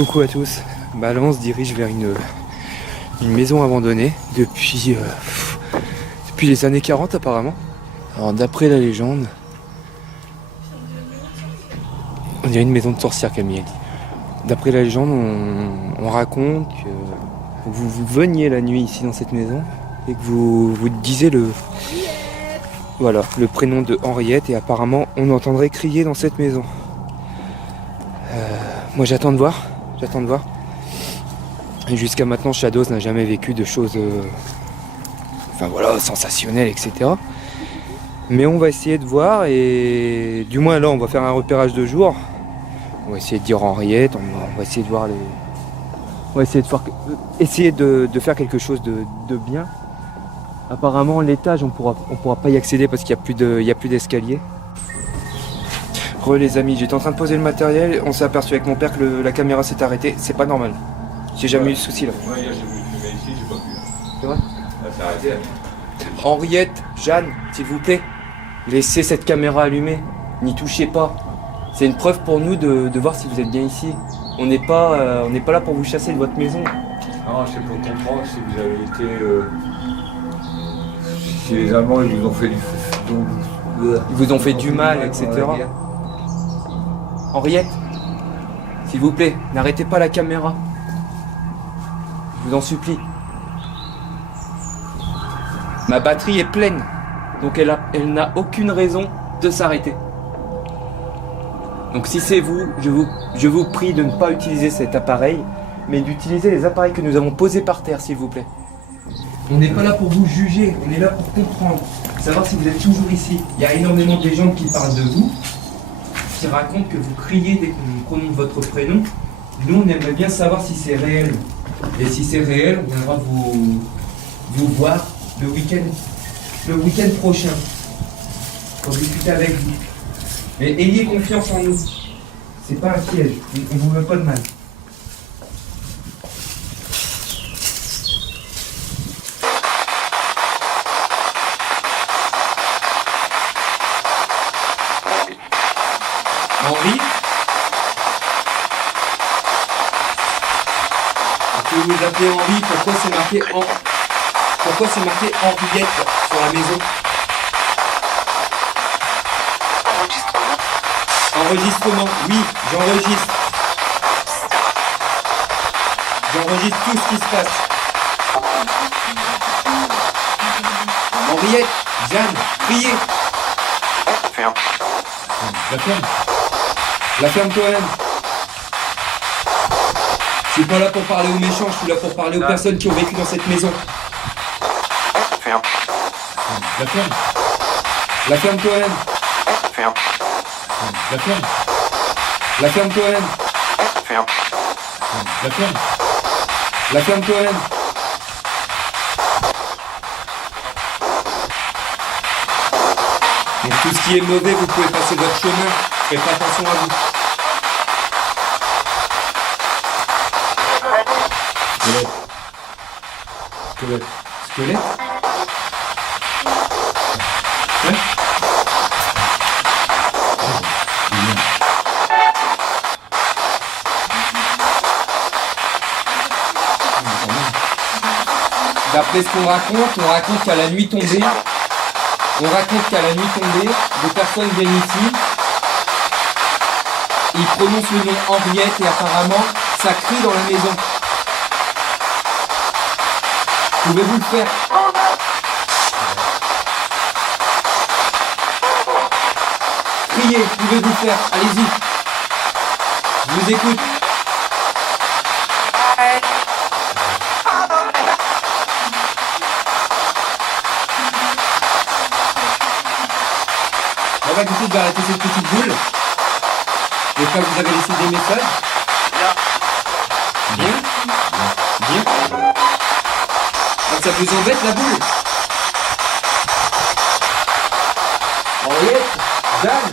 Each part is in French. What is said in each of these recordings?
Coucou à tous. Bah là on se dirige vers une maison abandonnée depuis les années 40 apparemment. Alors d'après la légende, on dirait une maison de sorcière, Camille a dit. D'après la légende, on raconte que vous veniez la nuit ici dans cette maison et que vous disiez le prénom de Henriette et apparemment on entendrait crier dans cette maison. Moi j'attends de voir. Et jusqu'à maintenant, Shadows n'a jamais vécu de choses sensationnelles, etc. Mais on va essayer de voir et du moins là, on va faire un repérage de jour. On va essayer de dire Henriette, on va essayer de voir on va essayer de faire quelque chose de bien. Apparemment, l'étage, on pourra pas y accéder parce qu'il y a plus d'escalier. Les amis, j'étais en train de poser le matériel, on s'est aperçu avec mon père que la caméra s'est arrêtée, c'est pas normal. J'ai jamais eu de souci là. Ouais, j'ai voulu filmer ici, j'ai pas pu. C'est vrai ? Elle s'est arrêtée. Henriette, Jeanne, s'il vous plaît, laissez cette caméra allumée, n'y touchez pas. C'est une preuve pour nous de voir si vous êtes bien ici. On n'est pas là pour vous chasser de votre maison. Non, c'est pour comprendre si vous avez été... si les Allemands ils vous ont fait Ils vous ont fait du mal, etc. Henriette, s'il vous plaît, n'arrêtez pas la caméra. Je vous en supplie. Ma batterie est pleine, donc elle n'a aucune raison de s'arrêter. Donc si c'est vous, je vous prie de ne pas utiliser cet appareil, mais d'utiliser les appareils que nous avons posés par terre, s'il vous plaît. On n'est pas là pour vous juger, on est là pour comprendre, savoir si vous êtes toujours ici. Il y a énormément de gens qui parlent de vous, qui racontent que vous criez dès qu'on prononce votre prénom. Nous, on aimerait bien savoir si c'est réel. Et si c'est réel, on viendra vous voir le week-end prochain, pour discuter avec vous. Mais ayez confiance en nous. C'est pas un piège, on vous veut pas de mal. Henri, est-ce que vous appelez Henri? Pourquoi c'est marqué Henriette sur la maison? Enregistrement, oui, j'enregistre. J'enregistre tout ce qui se passe. Henriette, Jeanne, priez. Ferme. La ferme. La ferme toi-même. Je suis pas là pour parler aux méchants, je suis là pour parler aux personnes qui ont vécu dans cette maison. Ferme. La ferme. La ferme toi-même. Ferme. La ferme. La ferme toi-même. Ferme. La ferme. La ferme toi-même. Donc tout ce qui est mauvais, vous pouvez passer votre chemin. Faites attention à vous. Squelette. Squelette. Ouais. D'après ce qu'on raconte qu'à la nuit tombée, des personnes viennent ici, ils prononcent le nom Henriette et apparemment ça crie dans la maison. Pouvez-vous le faire? Criez, pouvez-vous le faire? Allez-y. Je vous écoute. On va essayer d'arrêter cette petite boule. J'espère que vous avez laissé des messages. Bien. Bien. Ça vous embête la boule? Henriette, Jeanne.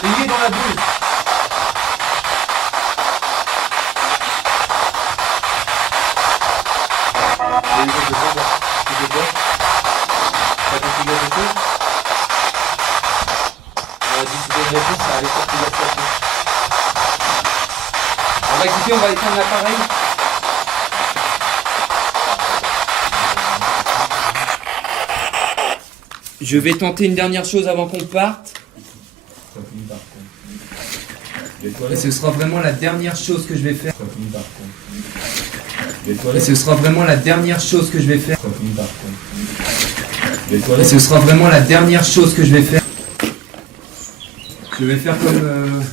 Criez dans la boule. écoutez, on va éteindre l'appareil. Je vais tenter une dernière chose avant qu'on parte. Ça finit par con. Les Et toilettes, ce sera vraiment la dernière chose que je vais faire. ça finit par con. Les Et toilettes, ce sera vraiment la dernière chose que je vais faire. ça finit par con. Les Et toilettes, ce sera vraiment la dernière chose que je vais faire. Je vais faire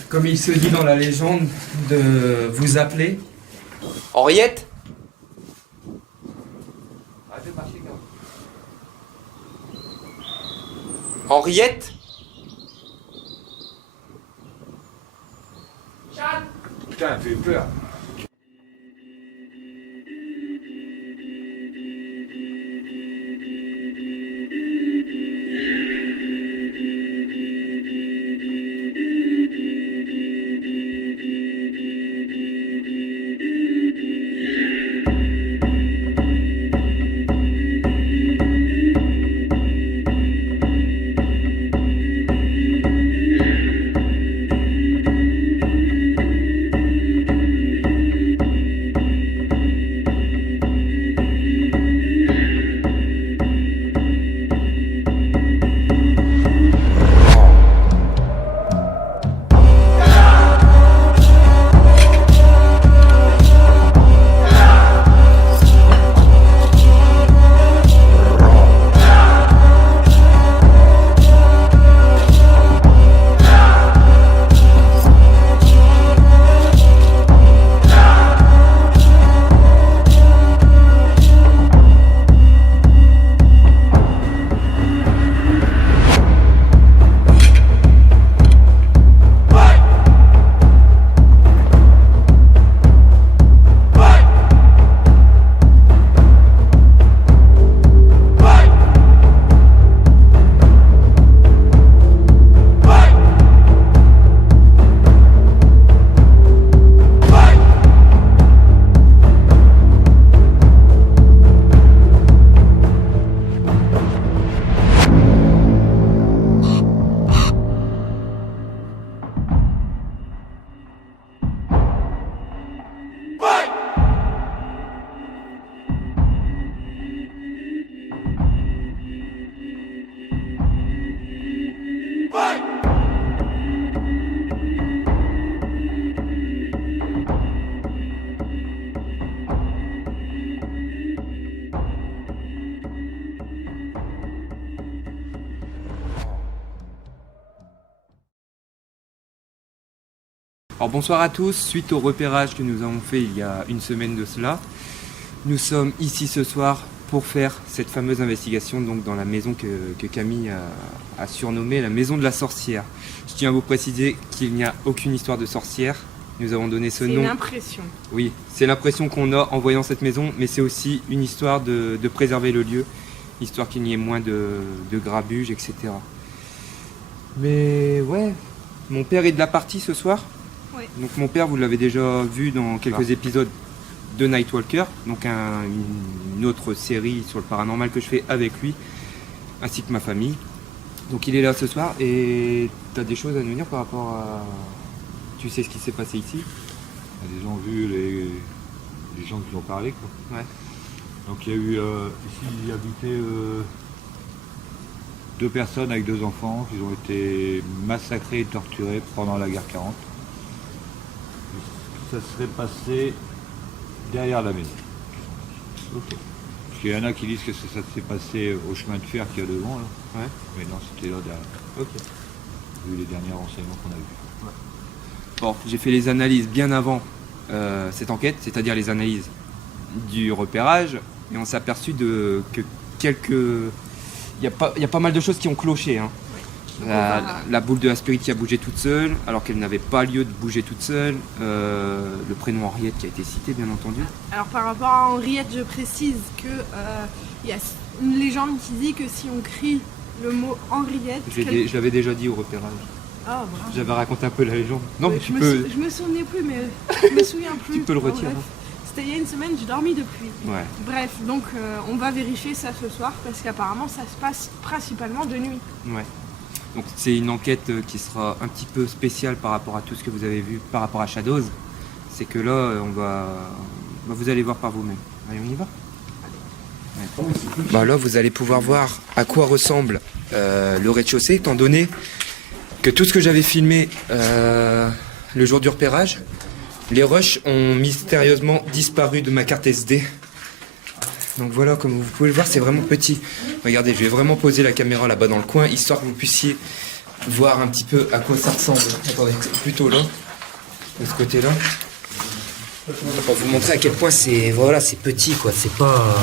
comme il se dit dans la légende, de vous appeler. Henriette. Henriette. putain, elle fait peur. Alors bonsoir à tous, suite au repérage que nous avons fait il y a une semaine de cela, nous sommes ici ce soir pour faire cette fameuse investigation donc dans la maison que Camille a surnommée la maison de la sorcière. Je tiens à vous préciser qu'il n'y a aucune histoire de sorcière, nous avons donné ce nom. C'est une impression. Oui, c'est l'impression qu'on a en voyant cette maison, mais c'est aussi une histoire de préserver le lieu, histoire qu'il n'y ait moins de grabuge, etc. Mais ouais, mon père est de la partie ce soir. Oui. Donc mon père, vous l'avez déjà vu dans quelques épisodes de Nightwalker, donc une autre série sur le paranormal que je fais avec lui, ainsi que ma famille. Donc il est là ce soir et tu as des choses à nous dire par rapport à... Tu sais ce qui s'est passé ici? Les gens ont vu les gens qui ont parlé, quoi. Ouais. Donc il y a eu ici il y habitait 2 personnes avec 2 enfants qui ont été massacrés et torturés pendant la guerre 40. Ça serait passé derrière la maison. Ok. Parce qu'il y en a qui disent que ça s'est passé au chemin de fer qu'il y a devant là. Ouais. Mais non, c'était là derrière. Ok. Vu les derniers renseignements qu'on a vus. Bon, j'ai fait les analyses bien avant cette enquête, c'est-à-dire les analyses du repérage, et on s'est aperçu que quelques... Il y a pas mal de choses qui ont cloché. Hein. La boule de la spirit qui a bougé toute seule, alors qu'elle n'avait pas lieu de bouger toute seule. Le prénom Henriette qui a été cité, bien entendu. Alors par rapport à Henriette, je précise que il y a une légende qui dit que si on crie le mot Henriette... Je l'avais déjà dit au repérage. Ah, bravo. J'avais raconté un peu la légende. Non, mais je me souvenais plus, mais je me souviens plus. Tu peux le retirer. Bref. C'était il y a une semaine, j'ai dormi depuis. Ouais. Bref, donc on va vérifier ça ce soir parce qu'apparemment ça se passe principalement de nuit. Ouais. Donc c'est une enquête qui sera un petit peu spéciale par rapport à tout ce que vous avez vu par rapport à Shadows. c'est que là, vous allez voir par vous-même. Allez, on y va. Bah là, vous allez pouvoir voir à quoi ressemble le rez-de-chaussée, étant donné que tout ce que j'avais filmé le jour du repérage, les rushs ont mystérieusement disparu de ma carte SD. Donc voilà, comme vous pouvez le voir, c'est vraiment petit. Regardez, je vais vraiment poser la caméra là-bas dans le coin, histoire que vous puissiez voir un petit peu à quoi ça ressemble. Attendez, plutôt là, de ce côté-là. Pour vous montrer à quel point c'est petit, quoi. C'est pas...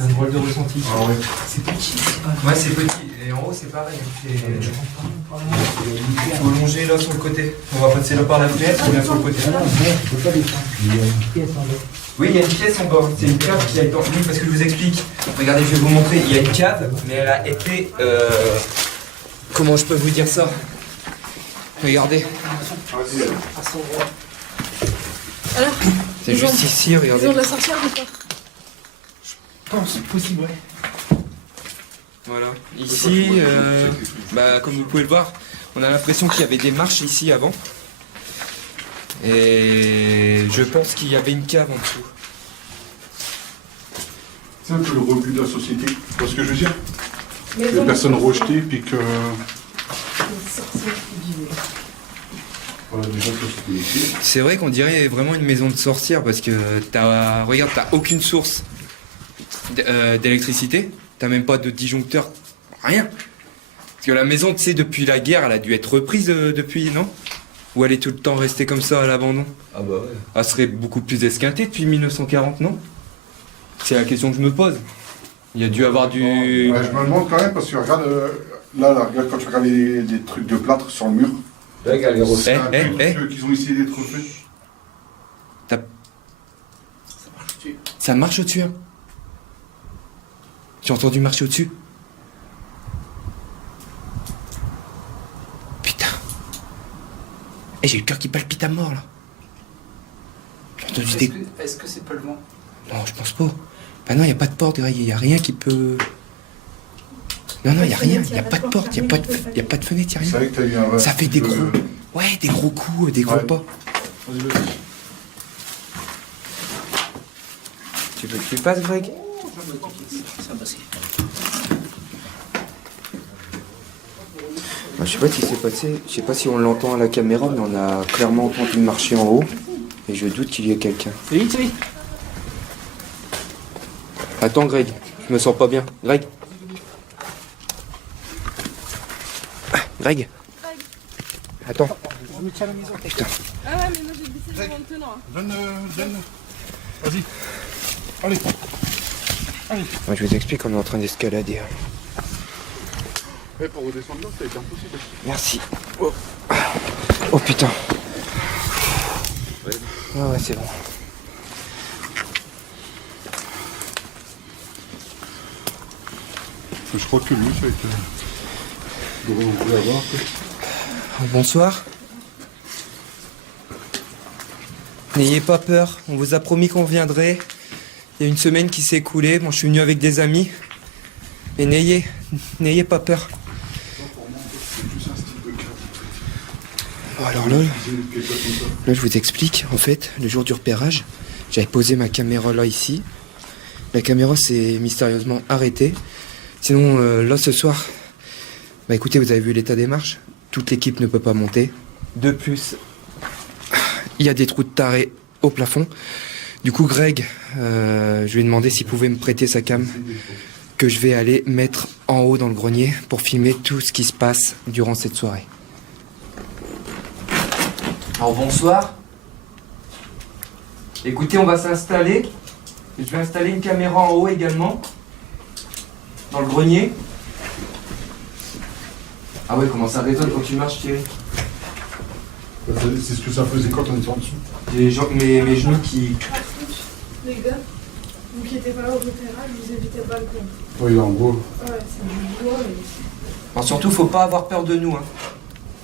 Un drôle de ressenti. Ah ouais. C'est petit, c'est pas... Ouais, c'est petit. Et en haut, c'est pareil. Il faut longer là sur le côté. On va passer là par la fenêtre, on vient sur le côté. Oui, il y a une pièce en bas. C'est une cave qui a été enfermée parce que je vous explique. Regardez, je vais vous montrer. Il y a une cave, mais elle a été... Comment je peux vous dire ça? Regardez. Alors, C'est juste ici, regardez. ils ont de la sorcière ou pas? C'est possible, ouais. Voilà. Ici, comme vous pouvez le voir, on a l'impression qu'il y avait des marches ici avant. Et je pense qu'il y avait une cave en dessous. C'est un peu le rebut de la société. Tu vois ce que je veux dire? Mais Les personnes rejetées, puis que... Voilà, déjà, ça c'était ici. C'est vrai qu'on dirait vraiment une maison de sorcière parce que t'as aucune source d'électricité, t'as même pas de disjoncteur, rien. Parce que la maison, tu sais, depuis la guerre, elle a dû être reprise depuis, non? Ou elle est tout le temps restée comme ça à l'abandon? Ah bah ouais. Elle serait beaucoup plus esquintée depuis 1940, non? C'est la question que je me pose. Il y a dû avoir du... Ouais, je me demande quand même, parce que regarde, là, regarde, quand tu regardes les trucs de plâtre sur le mur, Là, regarde les c'est un Eh, truc eh. qu'ils ont essayé d'être faits. Ça marche au-dessus, hein? J'ai entendu marcher au-dessus. Putain. Eh, j'ai le cœur qui palpite à mort, là. J'ai entendu des... Est-ce que c'est pas le vent? Non, je pense pas. Bah non, il n'y a pas de porte, il n'y a rien qui peut... Non, il n'y a rien, il n'y a pas de porte, il n'y a pas de fenêtre, il n'y a C'est rien. vrai que t'as eu un... Ça fait des petit gros... peu- Ouais, des gros coups, des gros Ouais. pas. Vas-y, vas-y. Tu veux que tu passes, Greg? Ça va passer. Je sais pas ce qui s'est passé, je sais pas si on l'entend à la caméra, mais on a clairement entendu marcher en haut. Et je doute qu'il y ait quelqu'un. C'est vite, c'est vite. Attends, Greg, je me sens pas bien. Greg? Greg? Attends. Putain. Ah ouais, mais moi j'ai décidé de le tenant. Donne. Vas-y. Allez. Moi, je vous explique qu'on est en train d'escalader. Eh, pour redescendre là, ça a été impossible. Merci. Oh, oh putain. Ouais, c'est bon. Je crois que lui, ça a été... On pouvait avoir. Bonsoir. N'ayez pas peur, on vous a promis qu'on viendrait. Il y a une semaine qui s'est écoulée, bon, je suis venu avec des amis. Et n'ayez pas peur. Bon, alors là, je vous explique. En fait, le jour du repérage, j'avais posé ma caméra là, ici. La caméra s'est mystérieusement arrêtée. Sinon, là, ce soir, bah écoutez, vous avez vu l'état des marches. Toute l'équipe ne peut pas monter. De plus, il y a des trous de tarés au plafond. Du coup, Greg, je lui ai demandé s'il pouvait me prêter sa cam que je vais aller mettre en haut dans le grenier pour filmer tout ce qui se passe durant cette soirée. Alors bonsoir. Écoutez, on va s'installer. Je vais installer une caméra en haut également. Dans le grenier. Ah ouais, comment ça résonne quand tu marches, Thierry? C'est ce que ça faisait quand on était en dessous. J'ai mes genoux qui... Les gars, vous qui n'étiez pas là au repérage, vous évitez le balcon. Oui, en gros. Ouais, c'est du bois et... Alors surtout, faut pas avoir peur de nous. Hein.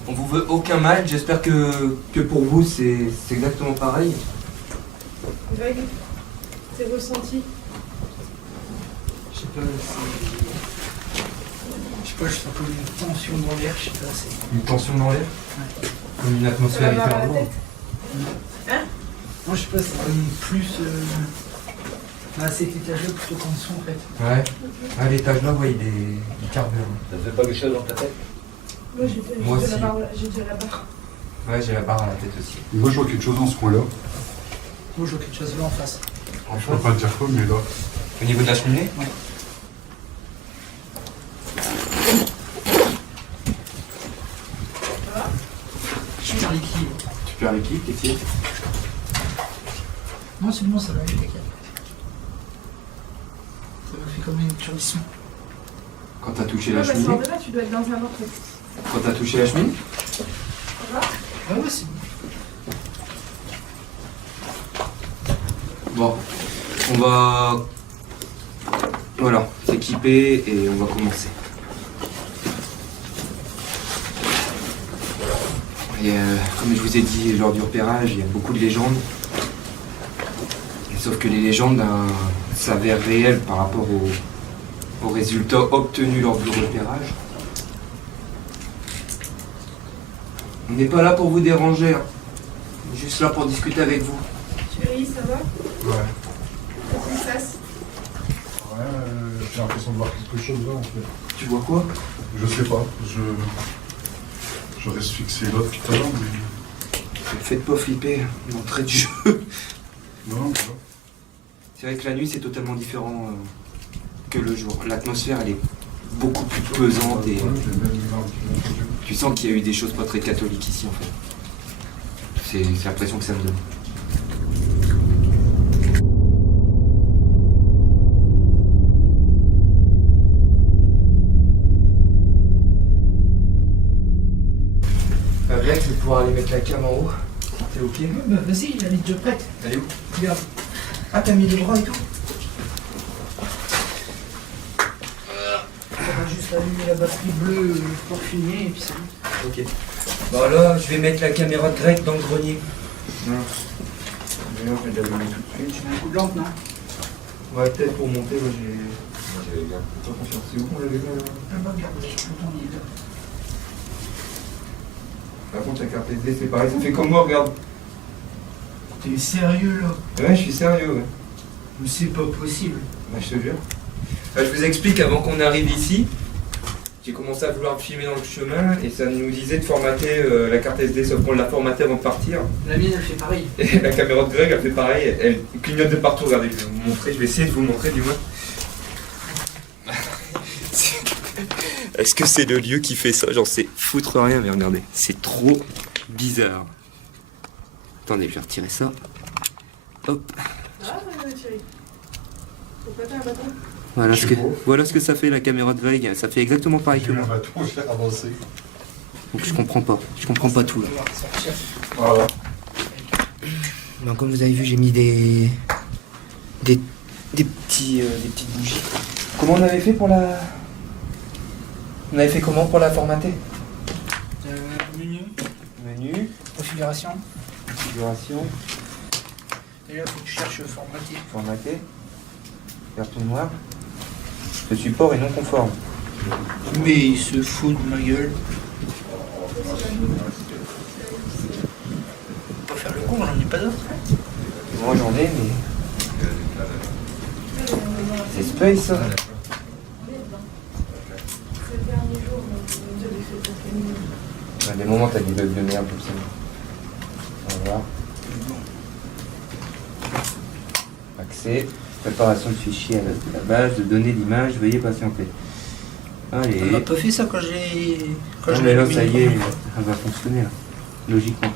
On vous veut aucun mal. J'espère que pour vous, c'est exactement pareil. Greg, tes ressentis? Je sais Je sais pas, je sens comme une tension dans l'air, je sais pas, c'est... Une tension dans l'air. Comme une atmosphère Ça va hyper à la lourde. tête. Moi, je sais pas, c'est comme plus... à cet étage-là plutôt qu'en dessous, en fait. Ouais. À l'étage là, ouais, il carbure. Ça fait pas quelque chose dans ta tête? Moi Moi j'ai aussi. déjà la barre. Ouais, j'ai la barre à la tête aussi. Et moi, je vois quelque chose dans ce coin-là. Moi, je vois quelque chose là en face. Je peux pas te dire quoi, mais là. Au niveau de la cheminée? Ouais. Je perds l'équilibre. Tu perds l'équipe, qu'est-ce qu'il y a? Non, c'est bon, ça va, impeccable. Ça m'a fait comme une étourdissement. Quand t'as touché Ouais, la parce qu'en cheminée? fait là tu dois être dans un autre truc. Quand t'as touché la cheminée? Ça va? Ah ouais, c'est bon. Bon, on va... Voilà, s'équiper et on va commencer. Et comme je vous ai dit lors du repérage, il y a beaucoup de légendes. Et sauf que les légendes s'avèrent réelles par rapport aux résultats obtenus lors du repérage. On n'est pas là pour vous déranger, hein. On est juste là pour discuter avec vous. Chérie, ça va? Ouais. La princesse? Ouais, j'ai l'impression de voir quelque chose là en fait. Tu vois quoi? Je sais pas. Je reste fixé là depuis tout à l'heure, mais. Faites pas flipper l'entrée du jeu. Non, non, voilà. C'est vrai que la nuit c'est totalement différent que le jour. L'atmosphère elle est beaucoup plus pesante et Ouais, j'ai même vu là un petit peu. tu sens qu'il y a eu des choses pas très catholiques ici en fait. C'est l'impression que ça me donne. Rex, je vais pouvoir aller mettre la cam en haut. T'es ok? Bah vas-y, elle est déjà prête. Elle est où? Regarde. Ah, t'as mis les bras et tout? On va juste allumer la batterie bleue pour filmer et puis c'est bon. Ok. Bon là, je vais mettre la caméra de Greg dans le grenier. D'ailleurs, je vais l'allumer tout de suite. Tu mets un coup de lampe, non? Ouais, peut-être pour monter, moi j'ai pas confiance. C'est où qu'on l'avait mis là? Ah bah regarde, je peux t'en dire. Par contre, la carte SD, c'est pareil, ça fait comme moi, regarde. T'es sérieux là? Ouais, je suis sérieux, ouais. Mais c'est pas possible. Bah, je te jure. Je vous explique, avant qu'on arrive ici, j'ai commencé à vouloir filmer dans le chemin et ça nous disait de formater la carte SD, sauf qu'on l'a formatée avant de partir. La mienne elle fait pareil. Et la caméra de Greg, elle fait pareil, elle clignote de partout. Regardez, je vais vous montrer, je vais essayer de vous montrer du moins. Est-ce que c'est le lieu qui fait ça? J'en sais foutre rien, mais regardez, c'est trop bizarre. Attendez, je vais retirer ça. Hop. Ah, chérie. Faut péter un bâton. Voilà ce que ça fait la caméra de Greg. Ça fait exactement pareil que J'ai eu un moi. bâton, j'ai avancé. Donc je comprends pas. Je comprends pas tout là. On va ressortir. Voilà. Donc, comme vous avez vu, j'ai mis des petites bougies. Comment on avait fait pour la... On avait fait comment pour la formater? Menu, Menu, configuration. configuration, Et là, faut que tu cherches formater. formater, carte mémoire. Le support est non conforme. Mais il se fout de ma gueule. On va faire le con, j'en ai pas d'autres. Moi j'en ai, mais... C'est space ça. C'est le dernier jour, donc j'avais fait ça. À des moments t'as des bugs de merde comme ça. On va voir. Accès, préparation de fichiers à la base de données d'image, veuillez patienter. Allez. On n'a pas fait ça quand j'ai. Quand Non, je mais là l'ai ça mis y est, la première fois. ça va fonctionner là. Logiquement.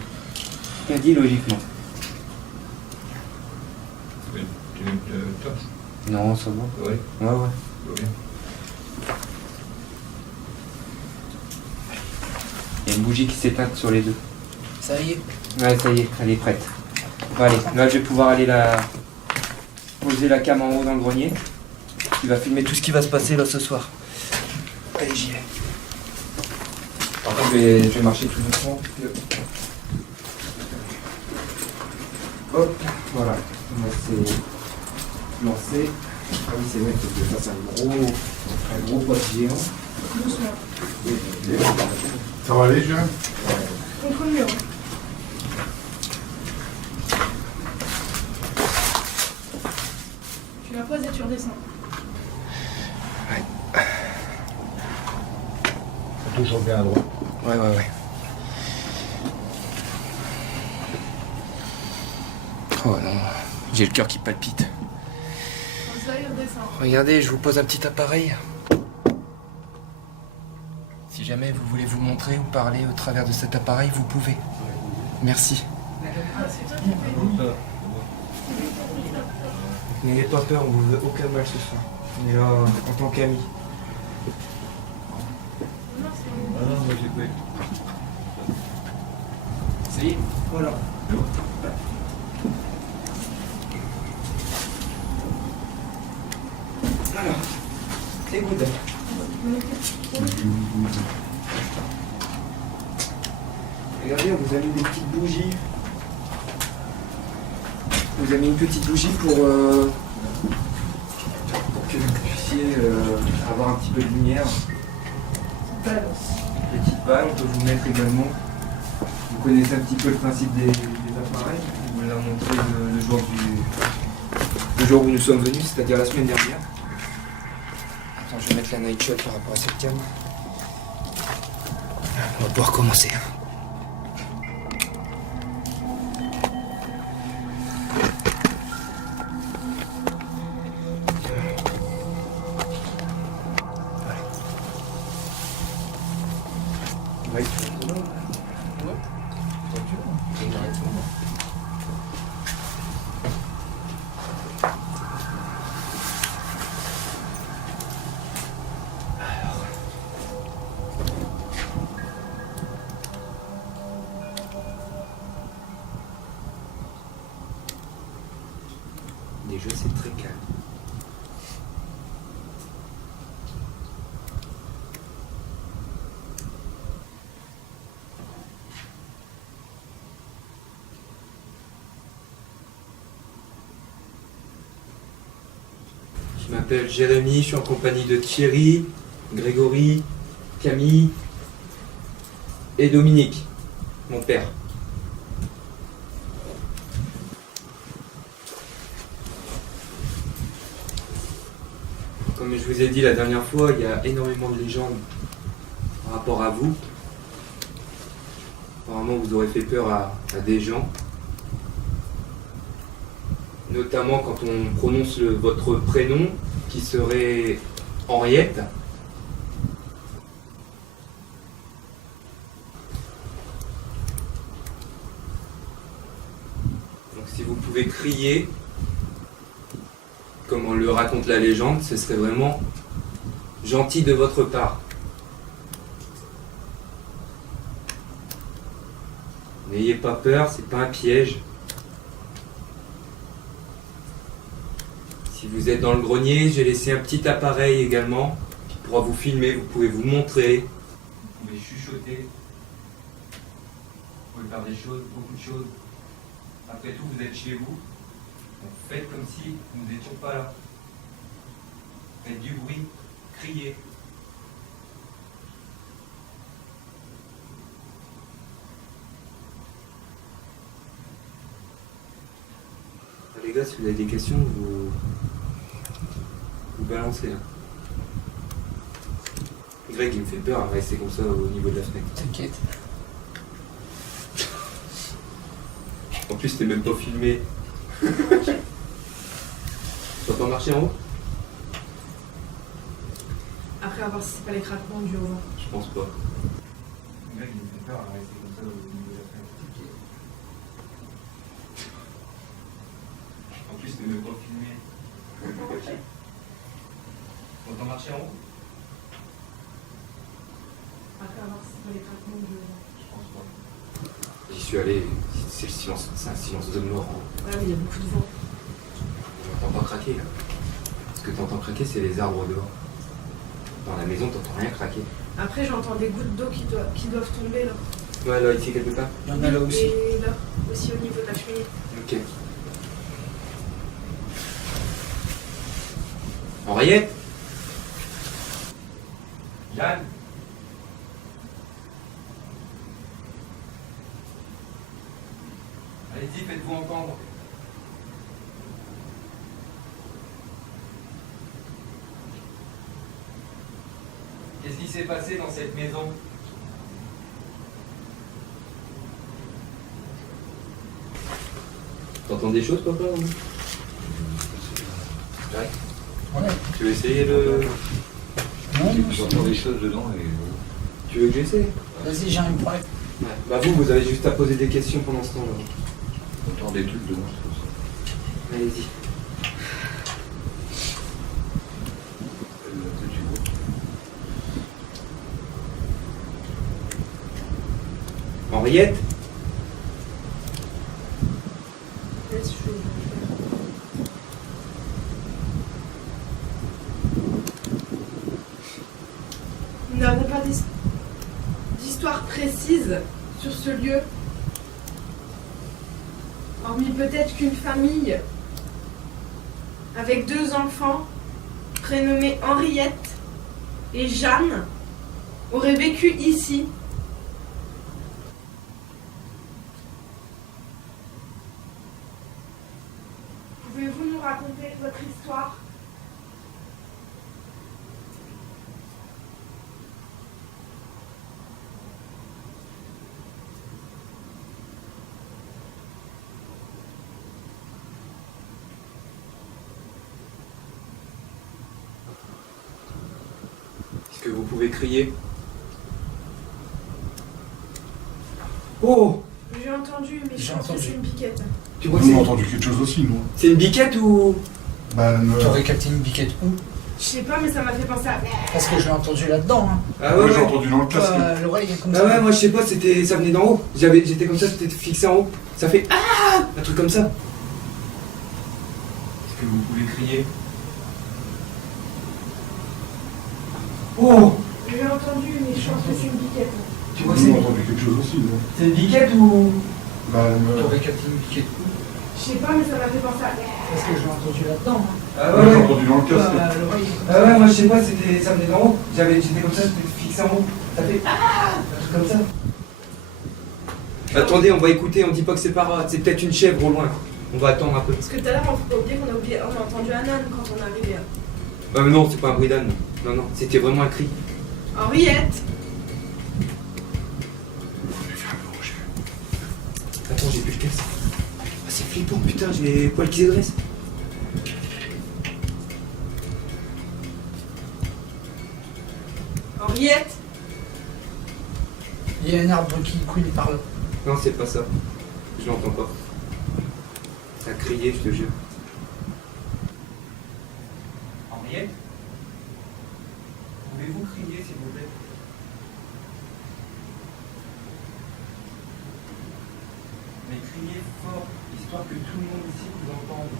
Qui a dit logiquement? Tu mets le torche? Non, ça va. Ouais, Ouais, ouais. va bien. Il y a une bougie qui s'éteint sur les deux. Ça y est. Ouais, ça y est, elle est prête. Bon, allez, là je vais pouvoir aller poser la cam en haut dans le grenier. Qui va filmer tout ce qui va se passer là ce soir. Allez, j'y vais. Par contre, je vais marcher tout doucement. Hop, voilà. On va se lancer. Ah oui, c'est vrai qu'il faut que je fasse un gros poids géant. Doucement. Ça va aller, Julien? Contre le mur. Tu la poses et tu redescends. Toujours bien à droite. Ouais. Oh non, j'ai le cœur qui palpite. Comme ça, il redescend. Regardez, je vous pose un petit appareil. Si jamais vous voulez vous montrer ou parler au travers de cet appareil, vous pouvez. Merci. N'ayez pas peur, on vous veut aucun mal ce soir. On est là en tant qu'amis. Ah non, moi j'ai pas. Ça y est, voilà. Alors, c'est good. Regardez, on vous a mis des petites bougies. On vous a mis une petite bougie pour que vous puissiez avoir un petit peu de lumière. Petite balle, on peut vous mettre également. Vous connaissez un petit peu le principe des appareils. On vous l'a montré le jour où nous sommes venus, c'est-à-dire la semaine dernière. Attends, je vais mettre la night shot par rapport à cette cam. On va pouvoir commencer. Ouais, tu vas être là. Ouais. Tu vas être là. Déjà, c'est très calme. Je m'appelle Jérémy, je suis en compagnie de Thierry, Grégory, Camille et Dominique, mon père. Comme je vous ai dit la dernière fois, il y a énormément de légendes par rapport à vous. Apparemment, vous aurez fait peur à des gens. Notamment quand on prononce votre prénom, qui serait Henriette. Donc si vous pouvez crier, comme on le raconte la légende, ce serait vraiment gentil de votre part. N'ayez pas peur, c'est pas un piège. Si vous êtes dans le grenier, j'ai laissé un petit appareil également qui pourra vous filmer, vous pouvez vous montrer, vous pouvez chuchoter, vous pouvez faire des choses, beaucoup de choses. Après tout, vous êtes chez vous, donc faites comme si nous n'étions pas là. Faites du bruit, criez. Les gars, si vous avez des questions, vous balancez là. Greg, il me fait peur à rester comme ça au niveau de la fenêtre. T'inquiète. En plus, t'es même pas filmé. Tu vas pas marcher en haut? Après, à voir si c'est pas les craquements du vent. Je pense pas. Greg, il me fait peur à rester comme ça au niveau de la fenêtre. En plus, t'es même pas filmé. On va marcher en haut? Après, à voir si c'est pas les craquements du vent. Je pense pas. J'y suis allé, c'est le silence, c'est un silence de mort. Ouais, mais il y a beaucoup de vent. On n'entend pas craquer là. Ce que t'entends craquer, c'est les arbres dehors. Dans la maison, t'entends rien craquer. Après, j'entends des gouttes d'eau qui doivent tomber là. Ouais, là, ici quelque part. Il y en a là aussi. Et là, aussi au niveau de la cheminée. Ok. Henriette. Jeanne. Allez-y, faites-vous entendre. Qu'est-ce qui s'est passé dans cette maison? T'entends des choses, papa? Ouais. Tu veux essayer le... Non, non, J'entends des choses dedans et... Tu veux que j'essaie? Vas-y, j'arrive pas. Bah vous avez juste à poser des questions pendant ce temps-là. J'entends des trucs dedans, c'est pour ça. Allez-y. Henriette? Nous n'avons pas d'histoire précise sur ce lieu, hormis peut-être qu'une famille avec 2 enfants prénommés Henriette et Jeanne aurait vécu ici. Pouvez-vous nous raconter votre histoire ? Est-ce que vous pouvez crier? Oh! J'ai entendu, mais je J'ai pense que entendu. c'est une piquette. Tu crois que Nous, on a c'est... entendu quelque chose aussi, nous. C'est une biquette ou... Ben, T'aurais capté une biquette où? Je sais pas, mais ça m'a fait penser à... Parce que je l'ai entendu là-dedans. Hein. Ah moi, ouais, j'ai ouais. entendu dans le casque. L'oreille est comme Ah ça. ouais, moi je sais pas, ça venait d'en haut. J'étais comme ça, c'était fixé en haut. Ça fait ah, un truc comme ça. Est-ce que vous pouvez crier? Oh! J'ai entendu, mais je pense que c'est une piquette. Tu vois que Nous, on a c'est... entendu quelque chose aussi, nous. C'est une biquette ou... Ben, T'aurais capté une biquette où? Je sais pas, mais ça m'a fait penser à... Parce que je l'ai entendu là-dedans. Hein. Ah moi, j'ai ouais. entendu dans le casque. L'oreille est comme Ah ça. ouais, moi je sais pas, ça venait d'en haut. J'étais comme ça, c'était fixé en haut. Ça fait ah, un truc comme ça. Attendez, on va écouter, on dit pas que c'est pas... C'est peut-être une chèvre au loin. On va attendre un peu. Parce que tout à l'heure, on faut pas oublier qu'on a entendu un âne quand on est arrivé. Ah mais non, c'est pas un bruit d'âne. Non, non, c'était vraiment un cri. Henriette! Attends, j'ai plus le casque. Ah, c'est flippant, putain, j'ai les poils qui se dressent. Henriette! Il y a un arbre qui couine par là. Non, c'est pas ça. Je l'entends pas. Ça a crié, je te jure. Henriette? Pouvez-vous crier, s'il vous plaît? Mais criez fort, histoire que tout le monde ici vous entende.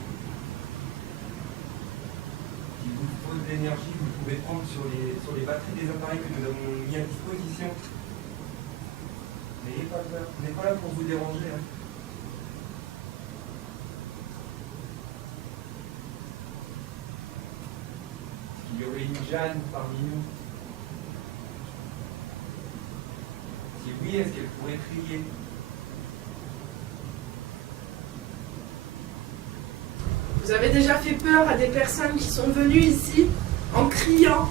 S'il vous faut de l'énergie, vous pouvez prendre sur les batteries des appareils que nous avons mis à disposition. N'ayez pas peur, on n'est pas là pour vous déranger. Hein. Est-ce qu'il y aurait une Jeanne parmi nous? Si oui, est-ce qu'elle pourrait crier? Vous avez déjà fait peur à des personnes qui sont venues ici en criant.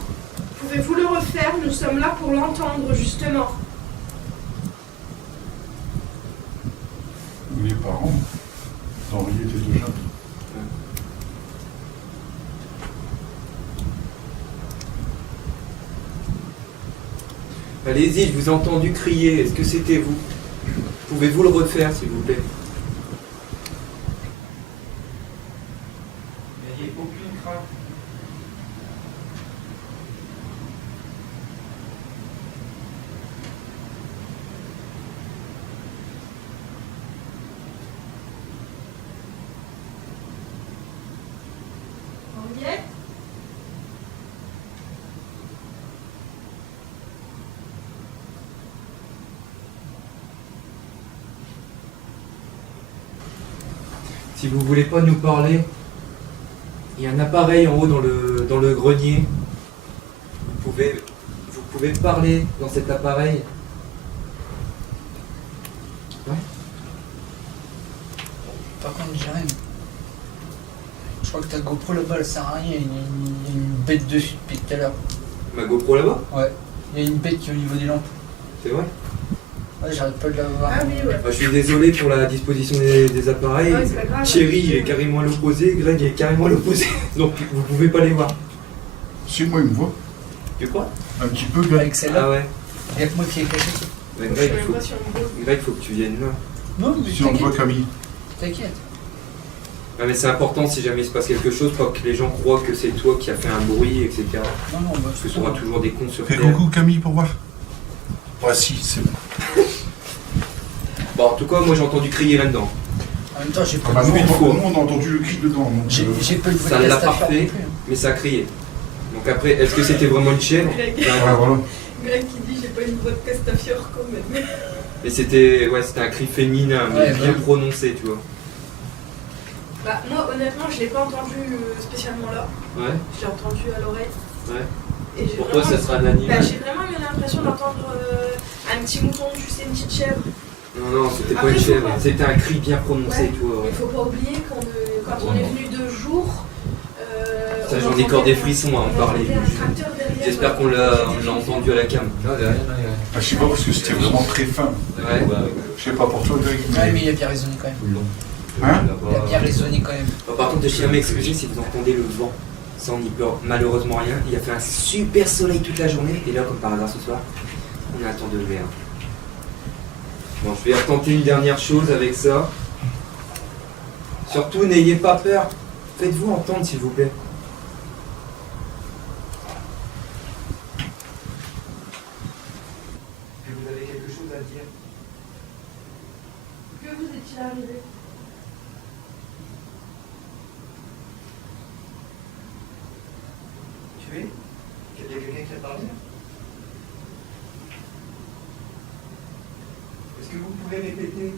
Pouvez-vous le refaire? Nous sommes là pour l'entendre, justement. Les parents d'Henriette et de Jeanne. Allez-y, je vous ai entendu crier. Est-ce que c'était vous? Pouvez-vous le refaire, s'il vous plaît? N'ayez aucune crainte. Henriette? Si vous voulez pas nous parler, il y a un appareil en haut dans dans le grenier. Vous pouvez parler dans cet appareil. Ouais. Par contre, j'ai rien. Je crois que ta GoPro là-bas elle sert à rien, il y a une bête dessus depuis tout à l'heure. Ma GoPro là-bas? Ouais, il y a une bête qui est au niveau des lampes. C'est vrai? Ouais, j'arrête pas de la voir. Ah oui, ouais. Je suis désolé pour la disposition des appareils. Ouais, c'est pas grave. Thierry il est carrément à l'opposé, Greg est carrément à l'opposé. Donc vous pouvez pas les voir. Si, moi, il me voit. Tu crois? Un petit peu, gars. Avec celle-là, Ah ouais. il y a que moi qui ai caché. Mais Je sais Greg, même pas si on me voit. Greg, faut que tu viennes là. Non, mais Si on te voit, Camille. t'inquiète. Ouais, mais c'est important si jamais il se passe quelque chose, pas que les gens croient que c'est toi qui as fait un bruit, etc. Non, bah, Parce que tu auras toujours des cons sur Fais terre. coucou, Camille, pour voir. Ouais, si, c'est bon. Bon, en tout cas, moi j'ai entendu crier là-dedans. En même temps, j'ai Ah pas bah de nous, Une fois. on a entendu le cri dedans. Donc, j'ai pas de Ça podcast l'a à faire parfait. non plus, hein. Mais ça a crié. Donc après, est-ce que c'était vraiment une chèvre? Greg. Ouais, voilà. Greg qui dit j'ai pas une voix de Castafiore quand même. Mais c'était un cri féminin, mais Ouais, bien ouais. prononcé, tu vois. Bah moi honnêtement je l'ai pas entendu spécialement là. Ouais, Je l'ai entendu à l'oreille. ouais. Et j'ai Pour toi, vraiment- ça sera un Bah, animal. j'ai vraiment eu l'impression d'entendre un petit mouton, tu sais, une petite chèvre. Non, c'était pas Après, une faut chèvre. pas- C'était un cri bien prononcé, Ouais. tu vois. Il faut pas oublier quand on est venu de jour. Ça, on j'en ai entendait encore des un- frissons à en on parler. entendait un tracteur derrière. J'espère qu'on l'a entendu à la cam. Ah, je sais pas, parce que c'était vraiment très fin. Ouais. Je sais pas pour toi, Greg. Ouais, mais il a bien raisonné quand même. Hein Il a bien raisonné quand même. Bon, par contre, je tiens à m'excuser si vous entendez le vent. Ça, on n'y peut malheureusement rien. Il a fait un super soleil toute la journée. Et là, comme par hasard ce soir, on a un temps de verre. Bon, je vais tenter une dernière chose avec ça. Surtout, n'ayez pas peur. Faites-vous entendre, s'il vous plaît. Est-ce que vous avez quelque chose à dire? Que vous est-il arrivé? Tu es? Il y a quelqu'un qui a parlé? Est-ce que vous pouvez répéter?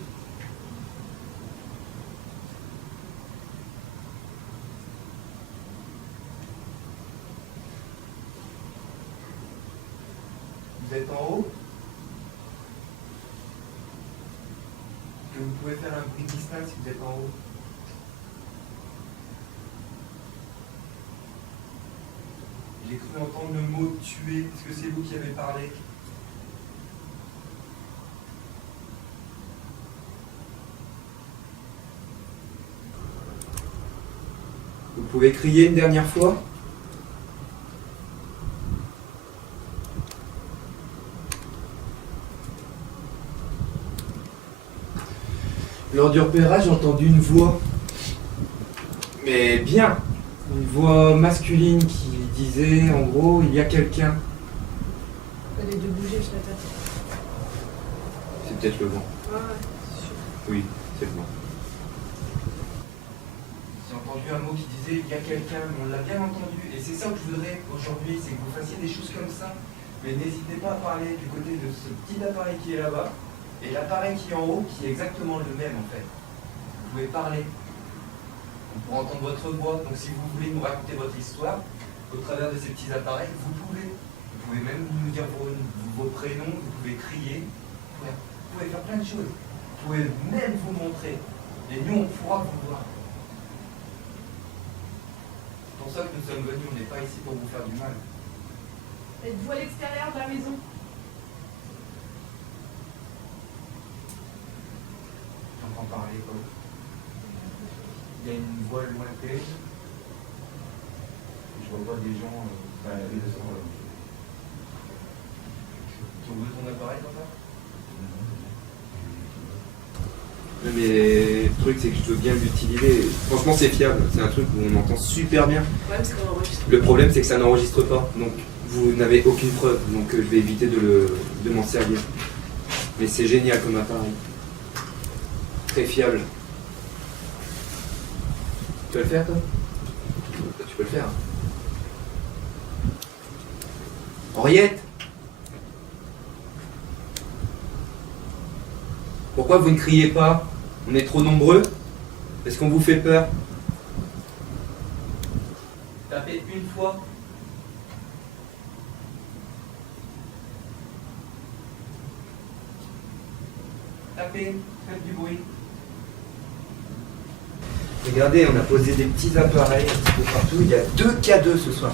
Vous êtes en haut? Est-ce que vous pouvez faire un bruit distinct si vous êtes en haut? J'ai cru entendre le mot tuer. Est-ce que c'est vous qui avez parlé? Vous pouvez crier une dernière fois? Lors du repérage, j'ai entendu une voix. Mais bien! Une voix masculine qui disait, en gros, il y a quelqu'un. Elle est de bouger, je la tête. C'est peut-être le vent. Ouais, c'est sûr. Oui, c'est le vent. J'ai entendu un mot qui disait, il y a quelqu'un, mais on l'a bien entendu. Et c'est ça que je voudrais aujourd'hui, c'est que vous fassiez des choses comme ça. Mais n'hésitez pas à parler du côté de ce petit appareil qui est là-bas, et l'appareil qui est en haut, qui est exactement le même en fait. Vous pouvez parler. On pourra entendre votre voix. Donc si vous voulez nous raconter votre histoire, au travers de ces petits appareils, vous pouvez. Vous pouvez même nous dire vos prénoms, vous pouvez crier, vous pouvez faire plein de choses. Vous pouvez même vous montrer. Et nous, on pourra vous voir. C'est pour ça que nous sommes venus, on n'est pas ici pour vous faire du mal. Êtes-vous à l'extérieur de la maison? J'entends parler quoi. Il y a une voix lointaine. Je vois des gens. Tu veux ton appareil dans ça? Mais le truc c'est que je veux bien l'utiliser. Franchement c'est fiable, c'est un truc où on entend super bien. Le problème c'est qu'on enregistre. Le problème c'est que ça n'enregistre pas, donc vous n'avez aucune preuve, donc je vais éviter de m'en servir. Mais c'est génial comme appareil. Très fiable. Tu vas le faire toi? Tu peux le faire. Henriette! Pourquoi vous ne criez pas? On est trop nombreux? Est-ce qu'on vous fait peur? Tapez une fois. Tapez, faites du bruit. Regardez, on a posé des petits appareils un petit peu partout. Il y a 2 K2 ce soir.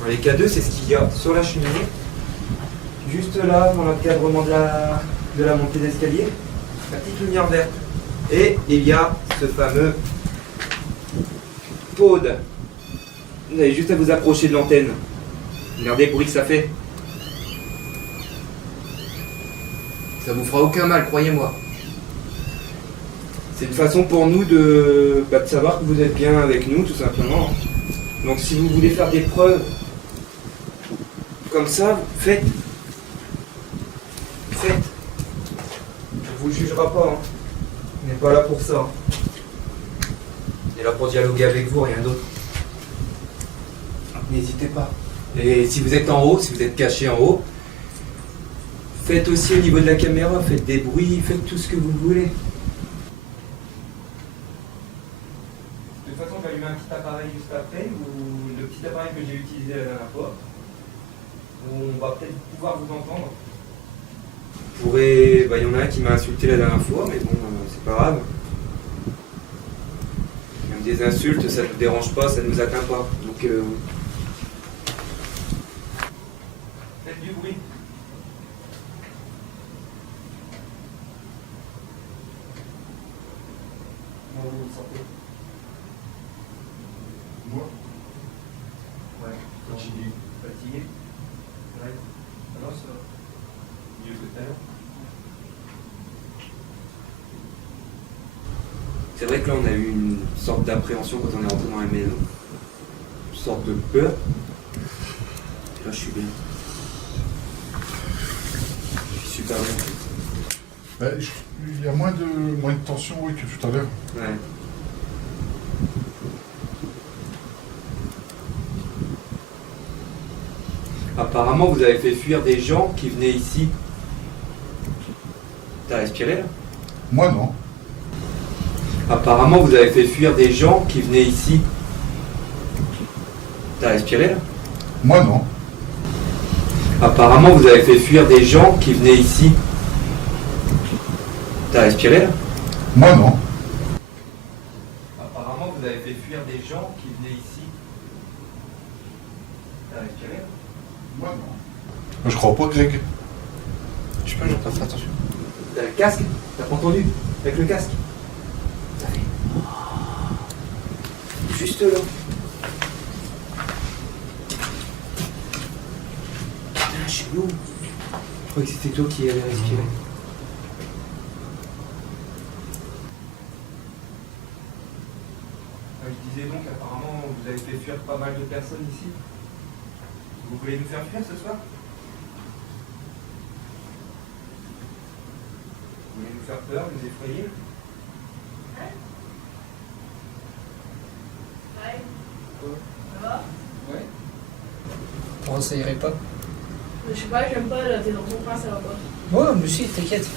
Alors, les K2, c'est ce qu'il y a sur la cheminée. Juste là, dans l'encadrement de la montée d'escalier, la petite lumière verte. Et il y a ce fameux pod. Vous avez juste à vous approcher de l'antenne. Regardez le bruit que ça fait. Ça vous fera aucun mal, croyez-moi. C'est une façon pour nous de savoir que vous êtes bien avec nous, tout simplement. Donc si vous voulez faire des preuves comme ça, faites. Faites. On vous jugera pas. Hein. On n'est pas là pour ça. On est là pour dialoguer avec vous, rien d'autre. N'hésitez pas. Et si vous êtes en haut, si vous êtes caché en haut, faites aussi au niveau de la caméra, faites des bruits, faites tout ce que vous voulez. De toute façon, on va allumer un petit appareil juste après, ou le petit appareil que j'ai utilisé la dernière fois, où on va peut-être pouvoir vous entendre. Il y en a un qui m'a insulté la dernière fois, mais bon, c'est pas grave. Même des insultes, ça ne nous dérange pas, ça ne nous atteint pas. Donc, faites du bruit. Comment vous vous sentez? Moi, Ouais. fatigué. Fatigué? Ouais. Ah non, ça va. Mieux que tout à l'heure. C'est vrai que là, on a eu une sorte d'appréhension quand on est rentré dans la maison. Une sorte de peur. Et là, je suis bien. Je suis super bien. Il y a moins de tension oui, que tout à l'heure. Ouais. Apparemment, vous avez fait fuir des gens qui venaient ici. T'as respiré là? Moi, non. Apparemment, vous avez fait fuir des gens qui venaient ici. T'as respiré là? Moi, non. Apparemment, vous avez fait fuir des gens qui venaient ici. T'as respiré là? Moi, non. Apparemment, vous avez fait fuir des gens qui venaient ici. T'as respiré là? Moi, non. Je crois pas, Greg. Je sais pas, j'ai pas fait attention. T'as le casque? T'as pas entendu? Avec le casque? Ça fait... Juste là. Putain, je suis lourd. Je croyais que c'était toi qui allais respirer. Je disais donc, apparemment, vous avez fait fuir pas mal de personnes ici. Vous voulez nous faire fuir ce soir? Vous voulez nous faire peur, nous effrayer? Ouais. Pourquoi ça irait pas? Je sais pas, j'aime pas, là, t'es dans ton coin, ça va pas. Ouais, mais si, t'inquiète. Tout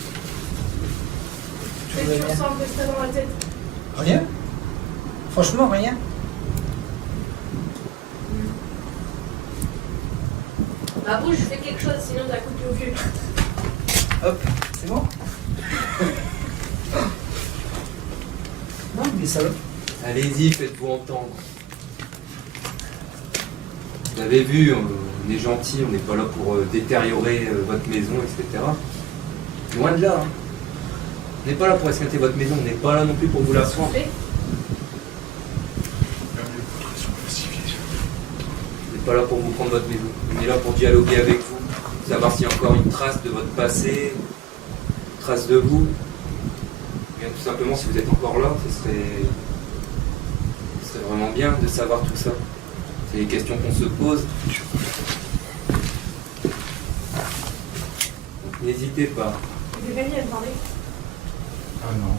Qu'est-ce va que tu bien. ressens un peu ça dans la tête? Rien? Franchement, rien. Ma bouche, fais quelque chose, sinon t'as coupé au cul. Hop, c'est bon? Non, mais ça va. Allez-y, faites-vous entendre. Vous avez vu, on est gentil, on n'est pas là pour détériorer votre maison, etc. Loin de là. Hein. On n'est pas là pour esquinter votre maison, on n'est pas là non plus pour vous la prendre. Fais. On n'est pas là pour vous prendre votre maison. On est là pour dialoguer avec vous, savoir s'il y a encore une trace de votre passé, une trace de vous. Bien, tout simplement, si vous êtes encore là, ce serait vraiment bien de savoir tout ça. C'est les questions qu'on se pose. Donc, n'hésitez pas. J'ai gagné à te parler. Ah non.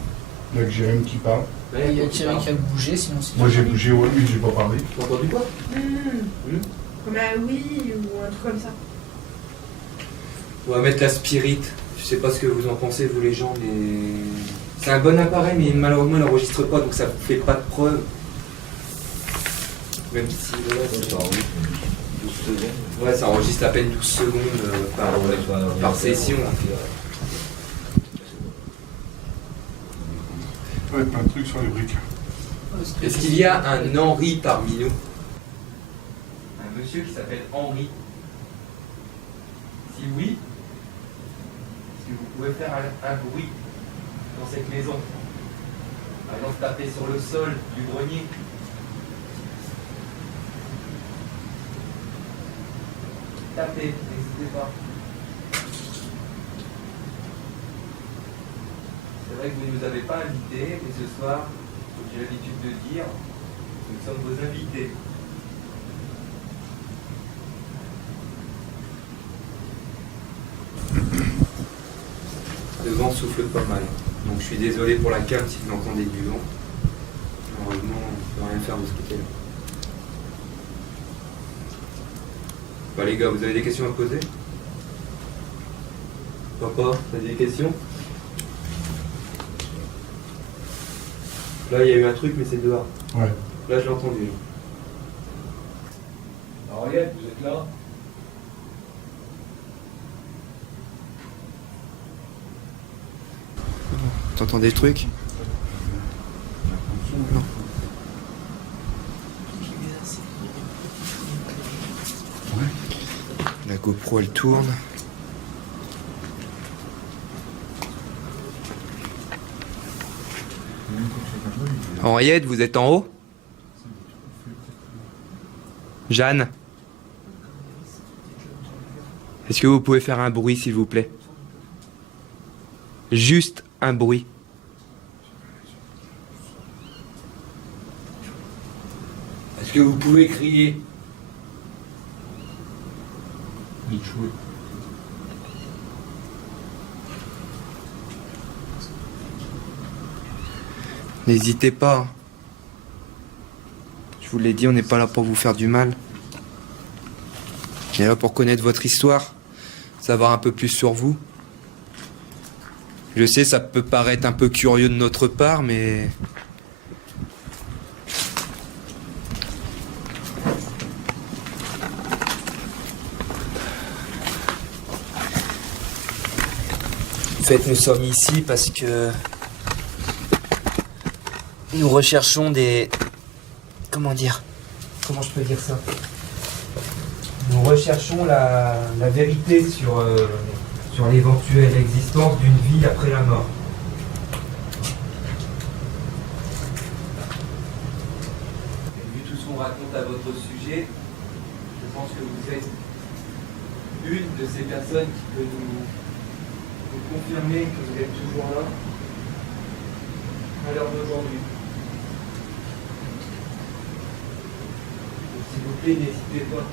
Il y a que Jérémy qui parle. Il y a Thierry qui a bougé, sinon c'est. Moi, j'ai bougé, ouais, mais j'ai pas parlé. T'as entendu quoi? Comme un oui ou un truc comme ça. On va mettre la spirit. Je sais pas ce que vous en pensez, vous les gens, mais c'est un bon appareil, mais malheureusement il n'enregistre pas, donc ça fait pas de preuve. Même si Ça enregistre 12 secondes. ouais, ça enregistre à peine 12 secondes par session. Ouais, plein de trucs sur les briques. Est-ce qu'il y a un Henri parmi nous? Un monsieur qui s'appelle Henri? Si oui, est-ce que vous pouvez faire un bruit dans cette maison? Par exemple, taper sur le sol du grenier. Tapez, n'hésitez pas. C'est vrai que vous ne nous avez pas invités, mais ce soir, comme j'ai l'habitude de dire, nous sommes vos invités. Le vent souffle pas mal, donc je suis désolé pour la cam si vous entendez du vent. Heureusement, on ne peut rien faire de ce côté-là. Bah les gars, vous avez des questions à me poser? Papa, t'as des questions? Là, il y a eu un truc, mais c'est dehors. Ouais. Là, je l'ai entendu. Henriette, vous êtes là? T'entends des trucs? Non. La GoPro, elle tourne. Henriette, vous êtes en haut? Jeanne? Est-ce que vous pouvez faire un bruit, s'il vous plaît? Juste un bruit. Est-ce que vous pouvez crier? N'hésitez pas. Je vous l'ai dit, on n'est pas là pour vous faire du mal. On est là pour connaître votre histoire, savoir un peu plus sur vous. Je sais, ça peut paraître un peu curieux de notre part, mais... En fait, nous sommes ici parce que... nous recherchons des... Comment dire? Comment je peux dire ça? Nous recherchons la vérité sur l'éventuelle existence d'une vie après la mort. Et vu tout ce qu'on raconte à votre sujet, je pense que vous êtes une de ces personnes qui peut nous confirmer que vous êtes toujours là à l'heure d'aujourd'hui. S'il vous plaît, n'hésitez pas.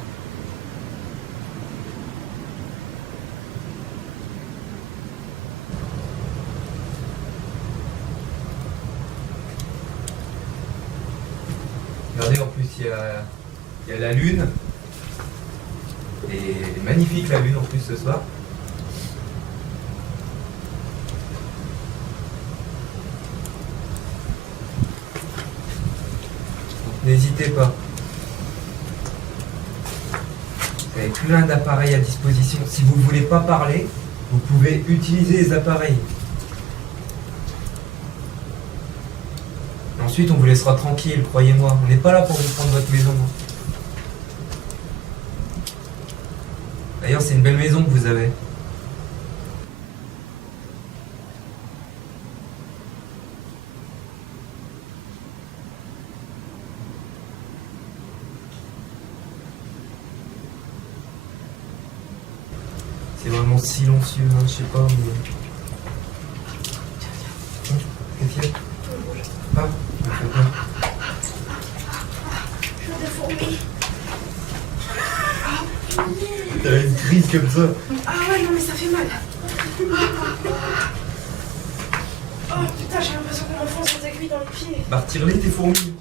Regardez, en plus, il y a la lune. Et elle est magnifique, la lune, en plus, ce soir. N'hésitez pas. Vous avez plein d'appareils à disposition. Si vous ne voulez pas parler, vous pouvez utiliser les appareils. Ensuite, on vous laissera tranquille, croyez-moi. On n'est pas là pour vous prendre votre maison. D'ailleurs, c'est une belle maison que vous avez. C'est vraiment silencieux, hein, je sais pas, mais... Qu'est-ce qu'il y a? Ah, ça fait peur. Je vois des fourmis. T'as une crise comme ça. Ah ouais, non mais ça fait mal. Oh putain, j'ai l'impression qu'on m'enfonce des aiguilles dans les pieds. Bah retire-les tes fourmis.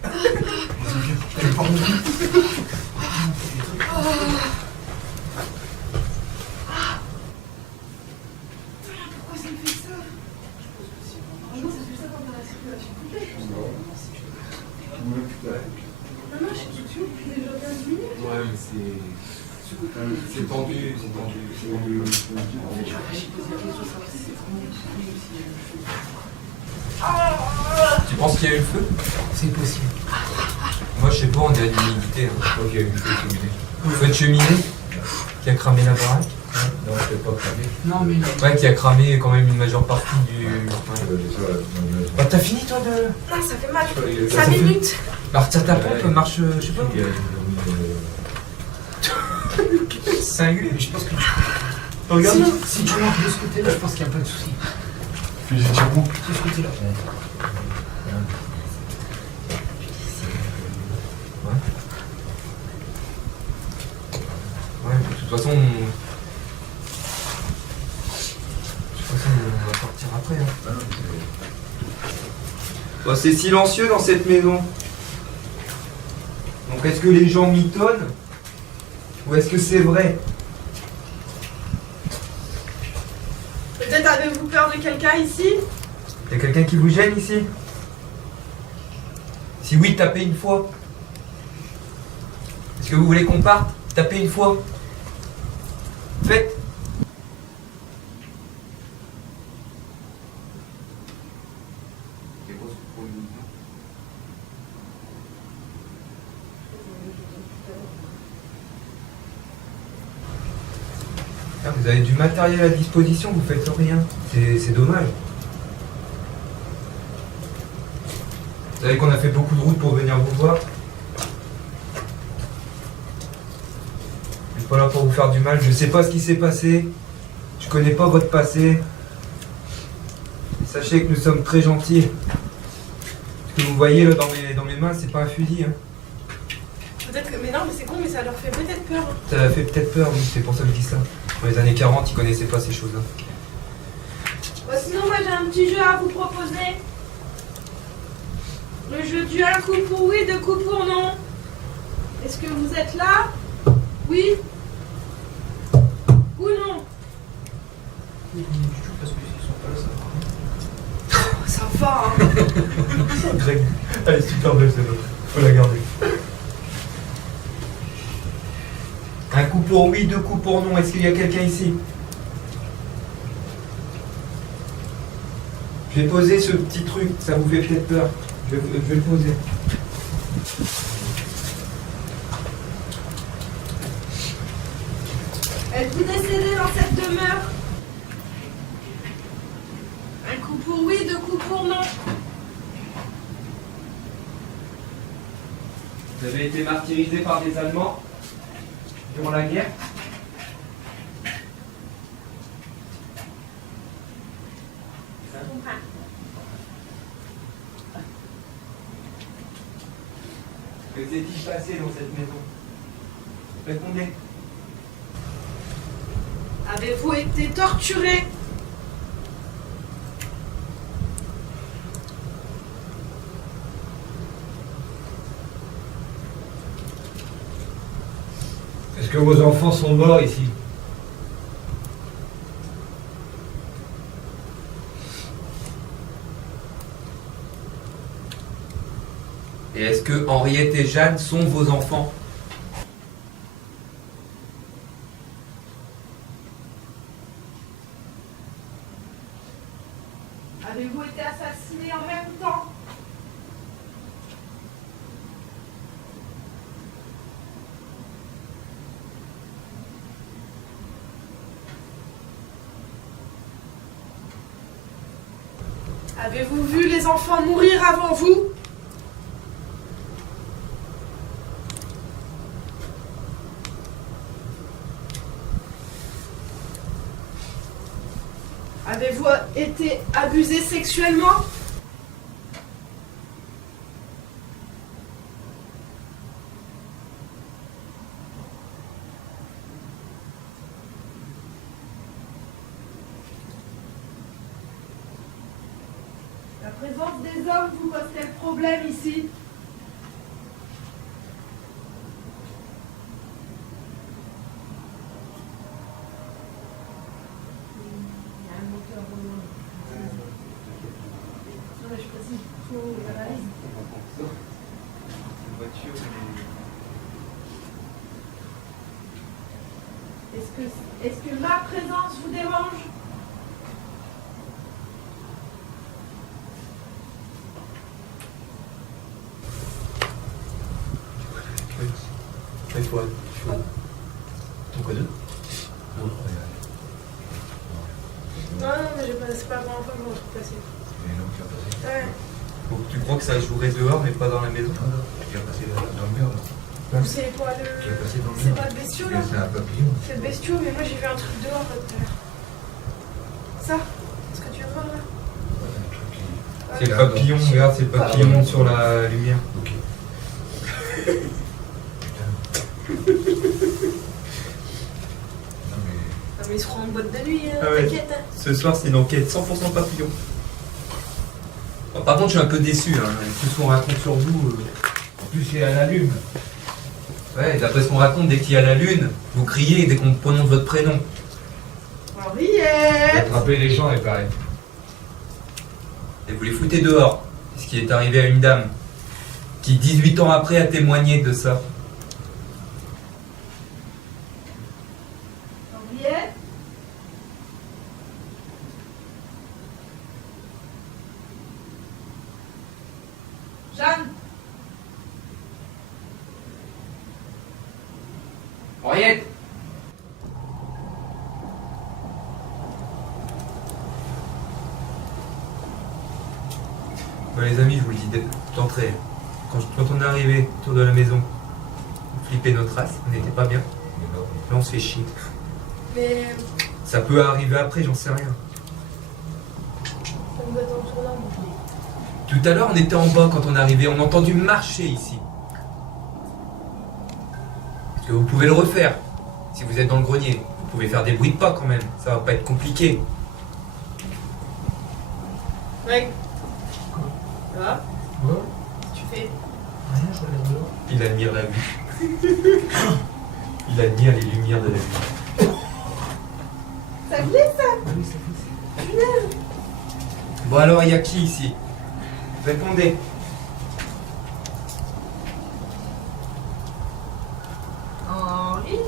Pourquoi ça me fait ça? Normalement, ça fait ça quand on a la circulation complète. Non, non, je suis dessus depuis déjà 15 minutes. Ouais, mais c'est tendu, c'est tendu. Tu penses qu'il y a eu le feu? C'est possible. Moi, je sais pas, on dirait de l'humidité. Hein. Je crois qu'il y a eu le feu de cheminée. Le feu de cheminée qui a cramé la baraque. Non, je ne pas cramé. Non, mais. Ouais, qui a cramé quand même une majeure partie du. Ouais. Bah, t'as fini toi de. Non, ça fait mal. Ça 5 fait- minutes. Bah, retire ta pompe, marche, je sais pas. Cinglé. Mais je pense que Regarde. si tu montes de ce côté-là, je pense qu'il n'y a pas de souci. Fusil tirant. De ce côté-là. Ouais, de toute façon. On va partir après. Hein. Bah, c'est silencieux dans cette maison. Donc est-ce que les gens mitonnent ou est-ce que c'est vrai? Peut-être avez-vous peur de quelqu'un ici? Y a quelqu'un qui vous gêne ici? Si oui, tapez une fois. Est-ce que vous voulez qu'on parte? Tapez une fois. Faites. Ah, vous avez du matériel à disposition, vous faites rien. C'est dommage. Vous savez qu'on a fait beaucoup de routes pour venir vous voir. Je suis pas là pour vous faire du mal. Je sais pas ce qui s'est passé. Je connais pas votre passé. Sachez que nous sommes très gentils. Ce que vous voyez là dans mes mains, c'est pas un fusil. Hein. Peut-être que. Mais non, mais c'est con, mais ça leur fait peut-être peur. Hein. Ça fait peut-être peur, oui, c'est pour ça que je dis ça. Dans les années 40, ils connaissaient pas ces choses-là. Bah, sinon, moi j'ai un petit jeu à vous proposer. Le jeu du un coup pour oui, deux coups pour non. Est-ce que vous êtes là? Oui ou non? Du tout, parce que s'ils sont pas là, ça va rien. Ça va, hein. Greg, elle est super belle celle-là. Faut la garder. Un coup pour oui, deux coups pour non. Est-ce qu'il y a quelqu'un ici? Je vais poser ce petit truc, ça vous fait peut-être peur. Je vais le poser. Êtes-vous décédé dans cette demeure? Un coup pour oui, deux coups pour non. Vous avez été martyrisé par des Allemands durant la guerre. Que s'est-il passé dans cette maison? Répondez. Avez-vous été torturé? Est-ce que vos enfants sont morts ici? Et est-ce que Henriette et Jeanne sont vos enfants? Avez-vous été assassiné en même temps? Avez-vous vu les enfants mourir avant vous? Avez-vous été abusé sexuellement? La présence des hommes vous pose-t-elle problème ici? Il y a un moteur non mais je précise, il faut l'analyse. voiture. Est-ce que ma présence vous dérange? Et toi, ton code? Non, mais c'est pas la première fois que je me retrouve passé. Ouais. Donc tu crois que ça jouerait dehors mais pas dans la maison? C'est quoi le. C'est pas le bestiau là? C'est un papillon. C'est le bestiau, mais moi j'ai vu un truc dehors tout à l'heure. Ça? Ce que tu veux voir là? C'est le papillon, regarde, c'est le papillon sur la lumière. Ok. Non, mais ils seront en boîte de nuit, Ah ouais. t'inquiète. Hein. Ce soir, c'est une enquête 100% papillon. Bon, par contre, je suis un peu déçu. Hein. Tout ce qu'on raconte sur vous. En plus, c'est à la lune. Ouais, d'après ce qu'on raconte, dès qu'il y a la lune, vous criez dès qu'on prononce votre prénom. Henriette! Attraper les gens est pareil. Et vous les foutez dehors. Ce qui est arrivé à une dame qui, 18 ans après, a témoigné de ça. Henriette? Jeanne? Henriette! Bon, les amis, je vous le dis d'entrée. Quand on est arrivé autour de la maison, on flippait notre race, on n'était pas bien. Là, on se fait chier. Mais. Ça peut arriver après, j'en sais rien. On doit être en tournant, mon Tout à l'heure, on était en bas quand on est arrivé, on a entendu marcher ici. Parce que vous pouvez le refaire. Si vous êtes dans le grenier, vous pouvez faire des bruits de pas quand même. Ça va pas être compliqué. Greg? Ça va? Ouais. Tu fais? Rien, je regarde dehors. Il admire la vue. Il admire les lumières de la vie. Ça glisse ça? Oui, ça fait. Bon alors, il y a qui ici? Répondez. Henriette!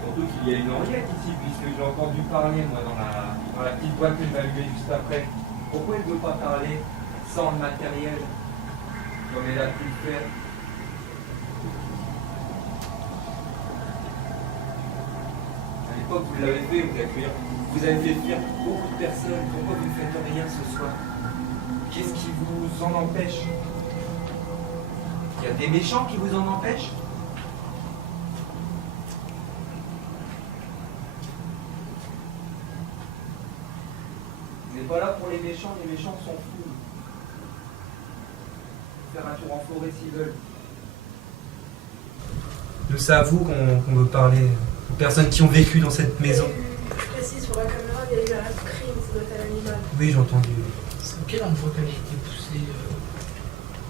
Surtout qu'il y a une Henriette ici, puisque j'ai entendu parler, moi, dans la petite boîte que je vais allumer juste après. Pourquoi elle ne veut pas parler sans le matériel, comme elle a pu le faire? À l'époque, vous l'avez fait, vous avez fait fuir beaucoup de personnes. Pourquoi vous ne faites rien ce soir? Qu'est-ce qui vous en empêche? Il y a des méchants qui vous en empêchent? Vous n'êtes pas là pour les méchants s'en foutent. Faire un tour en forêt s'ils veulent. Nous, c'est à vous qu'on veut parler, aux personnes qui ont vécu dans cette maison. Je précise sur la caméra, il y a eu un crime, ça doit être un animal. Oui, j'ai entendu. C'est à quel endroit qu'elle a été poussée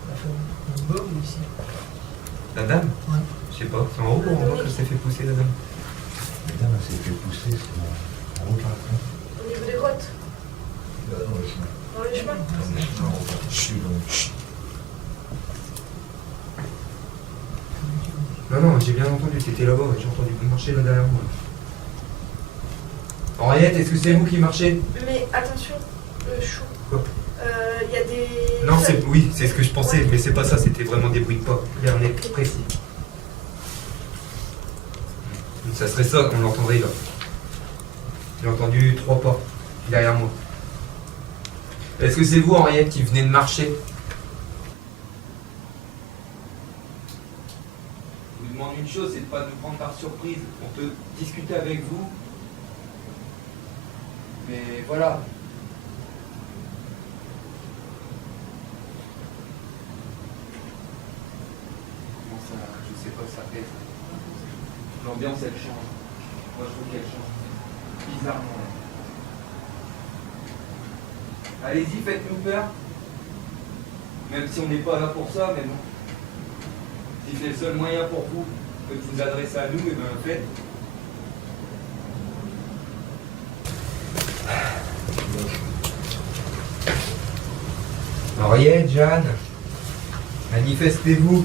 la femme en bas ou ici? La dame? Ouais. Je sais pas, c'est en haut ou en bas qu'elle s'est fait pousser la dame? Madame, elle s'est fait pousser, c'est en haut par là. Au niveau des grottes, Dans le chemin. dans les chemins. Dans le chemin, on va. Chut, donc. Non, non, j'ai bien entendu, t'étais là-bas, j'ai entendu marcher là derrière moi. Henriette, est-ce que c'est vous qui marchez? Mais attention, chou. Quoi? Il y a des. Non, oui, c'est ce que je pensais, mais c'est pas ça, c'était vraiment des bruits de pas. Il y a un nez précis. Ça serait ça qu'on l'entendrait là. J'ai entendu 3 pas derrière moi. Est-ce que c'est vous, Henriette, qui venez de marcher? Je vous demande une chose, c'est de ne pas nous prendre par surprise. On peut discuter avec vous. Mais voilà. Comment ça, je sais pas, ça fait. L'ambiance, elle change. Moi, je trouve qu'elle change. Bizarrement. Allez-y, faites-nous peur. Même si on n'est pas là pour ça, mais bon. Si c'est le seul moyen pour vous de vous adresser à nous, et bien faites. Henriette, Jeanne, manifestez-vous.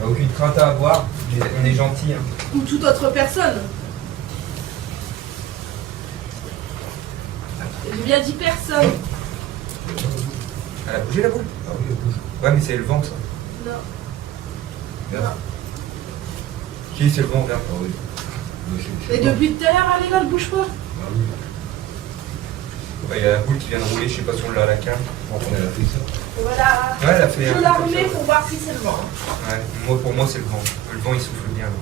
Il n'y a aucune crainte à avoir, on est gentils. Hein. Ou toute autre personne. J'ai bien dit personne. Elle a bougé la boule? Ah oui, elle bouge. Ouais, mais c'est le vent ça. Non. Regarde. Qui c'est le vent, regarde? Ah oui. Mais c'est Et bon. depuis tout à l'heure, elle est là, elle bouge pas. Ah oui. Ouais, il y a la boule qui vient de rouler, je sais pas si on l'a à la cam. Elle a fait ça. Voilà. Ouais, elle a fait Je un la peu comme remets ça. pour voir si c'est le vent. Ouais, pour moi c'est le vent. Le vent il souffle bien. Là.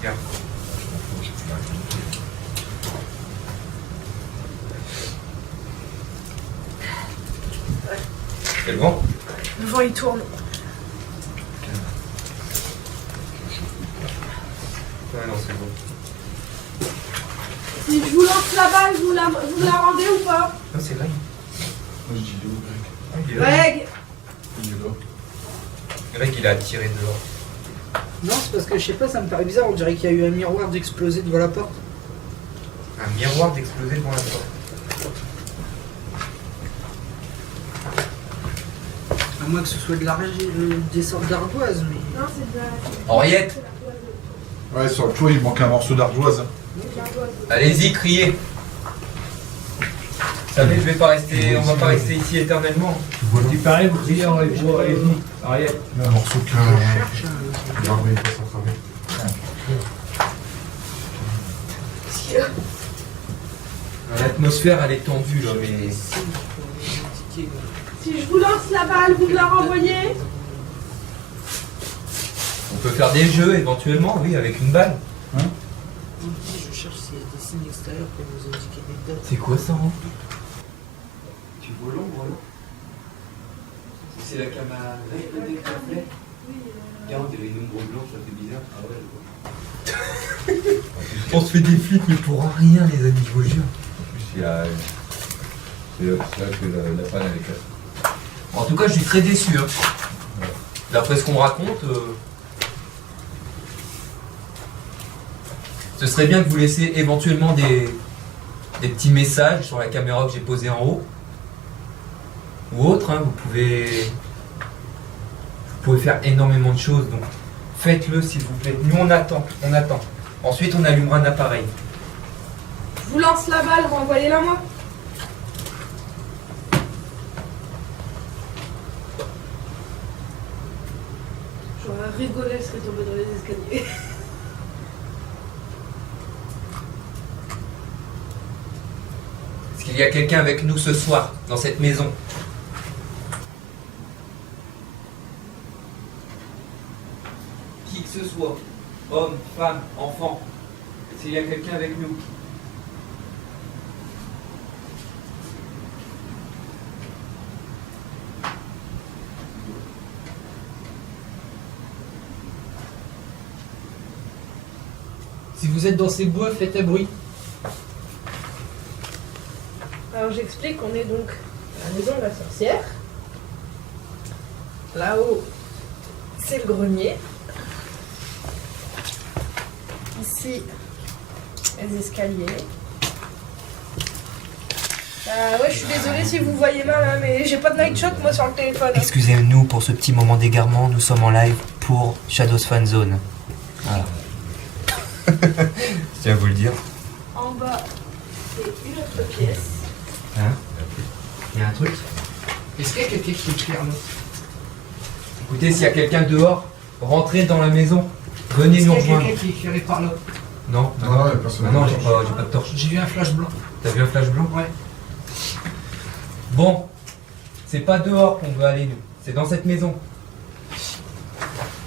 Regarde. C'est le vent? Le vent il tourne. Ouais, non, c'est le vent. Si je vous lance la balle, vous la rendez ou pas? Non, c'est vrai. Moi, je dis, il est où, Greg? Ah, il est là. Greg. Il est là. Greg il a tiré dehors. Non, c'est parce que je sais pas, ça me paraît bizarre. On dirait qu'il y a eu un miroir d'exploser devant la porte. Un miroir d'exploser devant la porte. À moins que ce soit de des sortes d'ardoises, mais. Non, c'est de la... Henriette, Ouais, sur le toit, il manque un morceau d'ardoise. allez-y, criez. Vous savez, je vais pas rester, on va pas rester ici éternellement. Tu parais, vous criez, allez-y. Ariette. Un morceau que. Cherche Regarde, il passe à travers. L'atmosphère elle est tendue là, mais. Si je vous lance la balle, vous me la renvoyez? On peut faire des jeux éventuellement, oui, avec une balle. Je cherche s'il y a des signes extérieurs pour nous indiquer des dates. C'est quoi ça, hein? Tu vois l'ombre là? C'est la caméra avec le reflet. Regarde, il y avait une ombre blanche, ça fait bizarre. Ah ouais, on se fait des flics, mais pour rien, les amis, je vous jure. C'est là que la panne avec la. En tout cas, je suis très déçu. Hein. D'après ce qu'on me raconte, ce serait bien que vous laissiez éventuellement des petits messages sur la caméra que j'ai posée en haut. Ou autre, hein, vous pouvez faire énormément de choses. Donc faites-le s'il vous plaît. Nous on attend. Ensuite on allumera un appareil. Je vous lance la balle, renvoyez-la moi. J'aurais rigolé, je serais tombée dans les escaliers. Est-ce qu'il y a quelqu'un avec nous ce soir, dans cette maison? Qui que ce soit, homme, femme, enfant, est-ce qu'il y a quelqu'un avec nous? Si vous êtes dans ces bois, faites un bruit. Alors j'explique, on est donc à la maison de la sorcière. Là-haut, c'est le grenier. Ici, les escaliers. Ouais, je suis désolée si vous voyez mal, hein, mais j'ai pas de night shot moi sur le téléphone. Excusez-nous pour ce petit moment d'égarement, nous sommes en live pour Shadows Fan Zone. Voilà. Je tiens à vous le dire. En bas, c'est une autre pièce. Hein? Il y a un truc? Est-ce qu'il y a quelqu'un qui éclaire là? Écoutez, s'il y a quelqu'un dehors, rentrez dans la maison. Venez Est-ce nous qu'il y a rejoindre. quelqu'un qui est éclairé par là? Non, Non, il y a personne. Ah non, j'ai pas de torche. J'ai vu un flash blanc. T'as vu un flash blanc? Ouais. Bon, c'est pas dehors qu'on veut aller nous, c'est dans cette maison.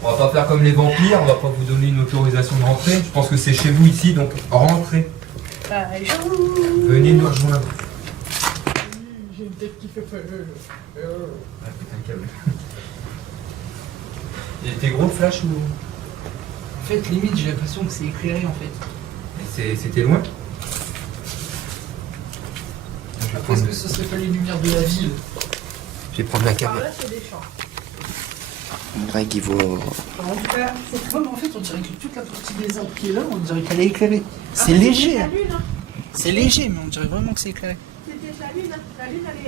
On va pas faire comme les vampires, on va pas vous donner une autorisation de rentrer. Je pense que c'est chez vous ici, donc rentrez. Venez nous rejoindre. J'ai une tête qui fait peur. Ah putain, câble. Il était gros le flash ou... En fait, limite, j'ai l'impression que c'est éclairé en fait. C'était loin? Après, est-ce que ce serait pas les lumières de la ville? Je vais prendre la Par caméra. là, c'est des champs. Greg, il vaut... En tout cas, c'est vraiment en fait, on dirait que toute la partie des arbres qui est là, on dirait qu'elle est éclairée. C'est léger, La hein. lune, hein. C'est léger, mais on dirait vraiment que c'est éclairé. C'était peut-être la lune. La lune, elle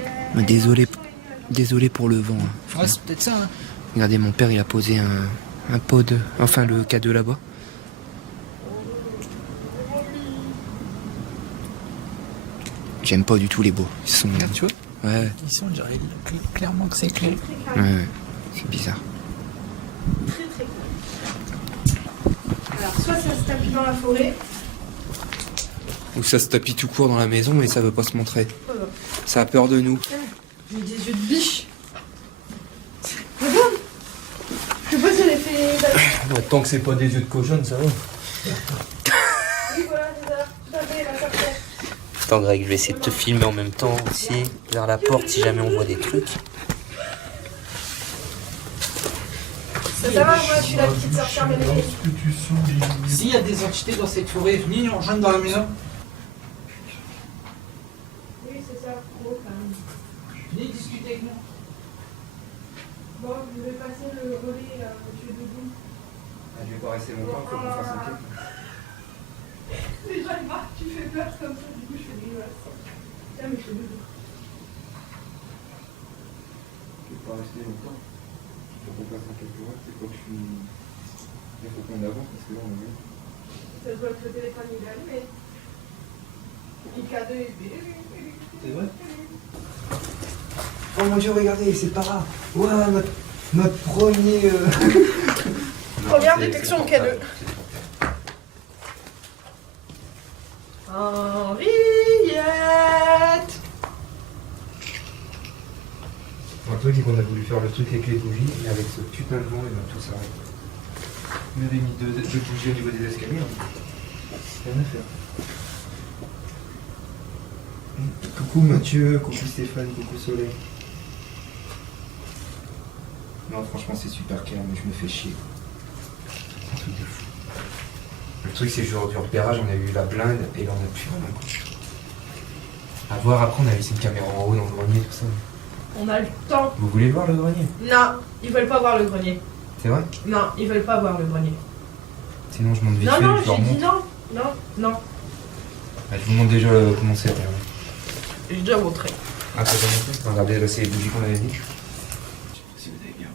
est. Mais désolé pour le vent. Hein. Ouais, c'est peut-être ça. Hein. Regardez, mon père, il a posé un pod, enfin le K2 là-bas. J'aime pas du tout les beaux. Ils sont. Regarde, tu vois, Ouais, ils sont, on dirait clairement que c'est clair. ouais, c'est bizarre. Très très cool. Alors, soit ça se tapit dans la forêt. Ou ça se tapit tout court dans la maison et ça veut pas se montrer. Ça a peur de nous. J'ai des yeux de biche. Regarde. Je sais pas si elle est fait. Tant que c'est pas des yeux de cochonne, ça va. Oui, voilà, c'est ça. Tout à fait, la sorcière. Attends Greg, je vais essayer de te filmer en même temps aussi, vers la porte si jamais on voit des trucs. Ça va, moi je suis la petite sorcière ménagère. S'il y a des entités dans cette forêt, venez nous rejoindre dans la maison. Oui, c'est ça. Gros, quand même. Venez discuter avec nous. Bon, je vais passer le relais à monsieur Doudou. Je vais pas rester longtemps, faut qu'on fasse un truc. Déjà, il marque, tu fais peur comme ça, du coup, je fais des grimaces. Tiens, monsieur Doudou. Je vais pas rester longtemps. Faut qu'on fasse un quelques mois, c'est quoi que je suis. Il faut qu'on avance parce que là on est. Ça se voit que le téléphone il est allumé. IK2 est. C'est vrai? Oh mon dieu, regardez, c'est Para. Ouah, notre premier. Première détection K2. Henriette. Un truc, c'est qu'on a voulu faire le truc avec les bougies, et avec ce putain de vent, et ben tout s'arrête. On avait mis deux bougies au niveau des escaliers, rien à faire. Coucou Mathieu, coucou Stéphane, coucou Soleil. Non, franchement, c'est super calme, mais je me fais chier. Un truc de fou. Le truc, c'est que du repérage, on a eu la blinde, et là, on a plus rien, quoi. À voir, après, on a laissé une caméra en haut dans le grenier, tout ça. On a le temps. Vous voulez voir le grenier? Non, ils veulent pas voir le grenier. C'est vrai? Non, ils veulent pas voir le grenier. Sinon, je monte vite Non, fait, non, je leur j'ai dit montre. non. Non, non. Ah, je vous montre déjà comment c'est. Regardez. J'ai déjà montré. Ah, t'as déjà montré? Regardez, là, c'est les bougies qu'on avait dit. Je sais pas si vous allez bien.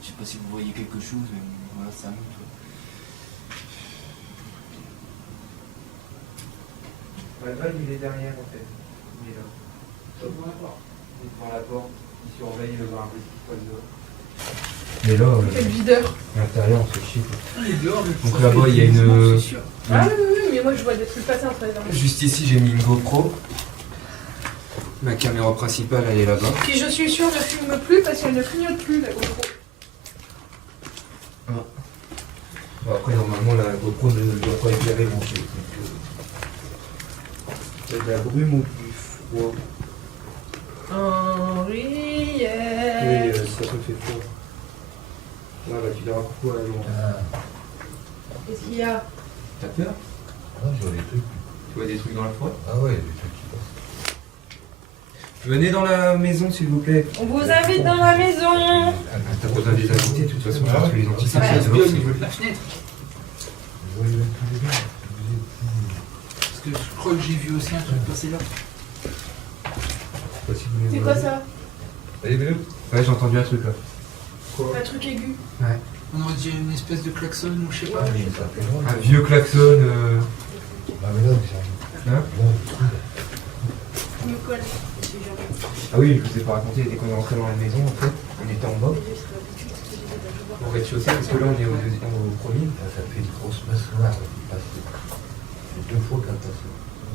Je sais pas si vous voyez quelque chose, mais voilà, ça monte. Ouais, il est derrière, en fait. Il est là. Il est devant la porte. Il surveille le bar. Mais là, C'est le videur. à l'intérieur, on se fait chier, quoi. Il est dehors, Donc là-bas, il y a une. Ah oui, oui, oui, mais moi je vois des trucs passer entre les armes. Juste ici, j'ai mis une GoPro. Ma caméra principale, elle est là-bas. Qui je suis sûre ne filme plus parce qu'elle ne clignote plus la GoPro. Bon, après, normalement, la GoPro ne doit pas éclairer mon truc. Il y a de la brume ou du froid? Henriette. Oui, ça me fait froid. Ouais, bah tu verras pourquoi là, loin. Qu'est-ce qu'il y a? T'as peur? Ah, je vois des trucs. Tu vois des trucs dans la forêt? Ah ouais, des trucs qui passent. Venez dans la maison, s'il vous plaît. On vous invite dans la maison. T'as pas besoin de les inviter, de toute façon, Ah parce ouais. que les entités, Ah, c'est il se dehors, vit au c'est- niveau de la fenêtre. Je vois même tous les gars. Parce que je crois que j'ai vu aussi un truc passer là. C'est quoi ça? Allez, venez. Ouais, j'ai entendu un truc là. Un truc aigu. On aurait dit une espèce de klaxon ou je sais pas. Ah, mais ça fait loin. Un vieux klaxon. Ah, mais là, j'arrive. Hein? Là, Je me colle. Ah oui, je vous ai pas raconté, dès qu'on est rentré dans la maison, en fait, on était en bas, au rez-de-chaussée, parce que là on est au premier. ça fait une grosse masse noire qui passe. C'est 2 fois qu'elle passe.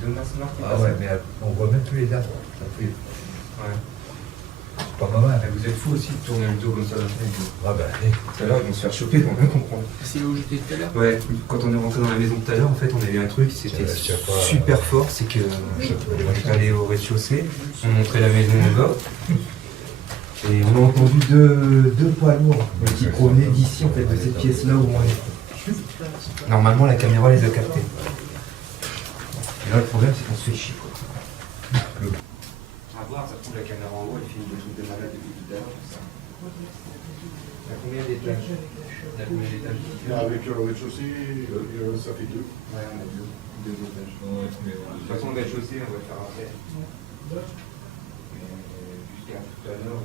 Deux masses noires qui Ah passent. ouais, mais on voit même plus les arbres. Ça fait. Ouais. C'est pas mal. Ah, vous êtes fous aussi de tourner le dos comme ça. Ah bah, Tout à l'heure, ils vont se faire choper, on va comprendre. C'est là où j'étais tout à l'heure. Ouais, quand on est rentré dans la maison tout à l'heure, en fait, on a vu un truc, c'était Je sais pas. super fort, c'est que on est allé au rez-de-chaussée, on montrait la maison au gars, et on a entendu deux poids lourds qui provenaient d'ici, en fait, de cette pièce-là où on est. Normalement, la caméra les a captés. Et là, le problème, c'est qu'on se fait chier, quoi. À voir, ça trouve la caméra en haut, elle filme des trucs de malade depuis tout à l'heure, tout ça. Il y a combien d'étages? Il y a combien d'étages? Avec le rez-de-chaussée, ça fait 2. Ouais, on a deux étages. Ouais, mais De toute façon, le rez-de-chaussée, on va le faire après. Mais jusqu'à tout à l'heure,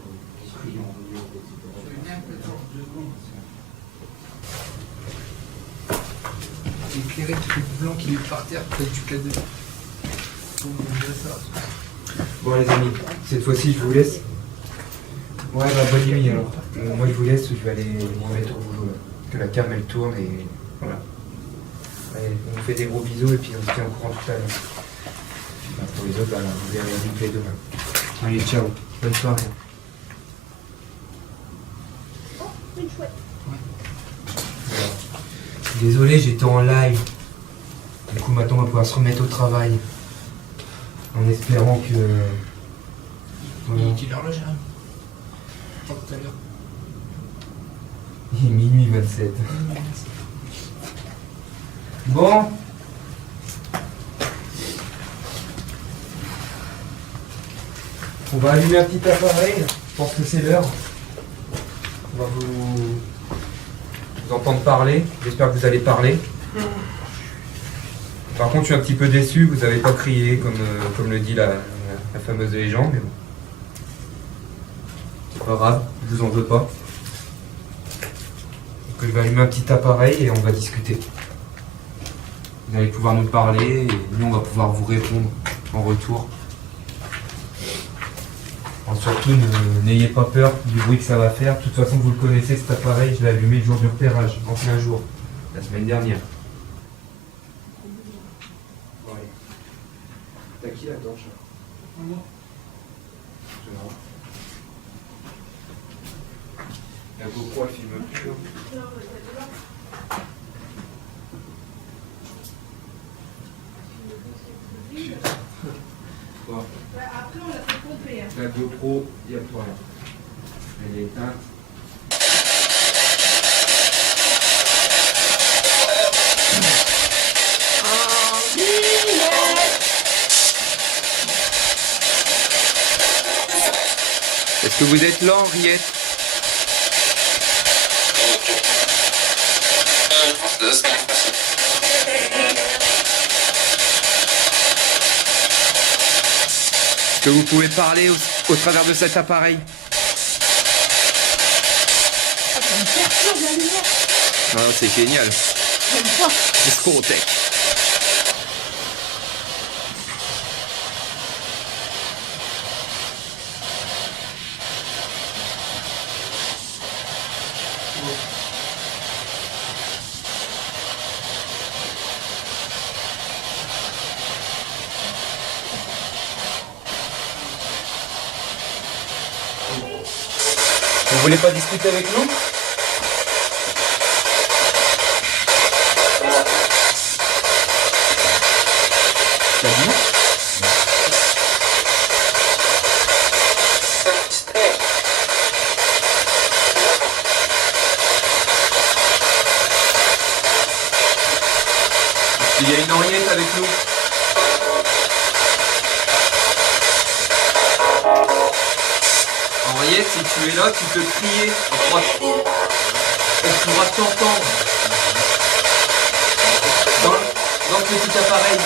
Éclairé, truc blanc qui est par terre, peut-être du cadeau. bon les amis, cette fois-ci je vous laisse. Ouais bah bonne nuit alors. Moi je vous laisse, je vais aller me remettre au boulot là. Que la cam elle tourne et voilà. Allez, on vous fait des gros bisous et puis on se tient au courant tout à l'heure. Bah, pour les autres, bah, vous verrez le replay demain. Allez ciao, bonne soirée. Voilà. Désolé, j'étais en live. Du coup maintenant on va pouvoir se remettre au travail. En espérant que. Voilà. Il est quelle heure là, Jérémy? Pas tout à l'heure. Il est minuit 27. Bon. On va allumer un petit appareil. Je pense que c'est l'heure. On va vous entendre parler. J'espère que vous allez parler. Par contre, je suis un petit peu déçu. Vous n'avez pas crié comme le dit la fameuse légende. Mais bon. C'est pas grave. Je vous en veux pas. Donc, je vais allumer un petit appareil et on va discuter. Vous allez pouvoir nous parler et nous on va pouvoir vous répondre en retour. Alors, surtout n'ayez pas peur du bruit que ça va faire. De toute façon vous le connaissez cet appareil, je l'ai allumé le jour du repérage, en plein jour, la semaine dernière. Bon, allez. T'as qui là-dedans, chat? Moi. La GoPro elle filme plus. Bon. Après, on l'a fait pomper. La GoPro, il n'y a plus rien. Elle est éteinte. Est-ce que vous êtes là, Henriette? Est-ce que vous pouvez parler au travers de cet appareil? Non, c'est génial. Discothèque. Vous voulez pas discuter avec nous? T'as dit? Il y a une Henriette avec nous. Henriette, si tu es là, tu peux crier. On pourra t'entendre. Dans ce petit appareil.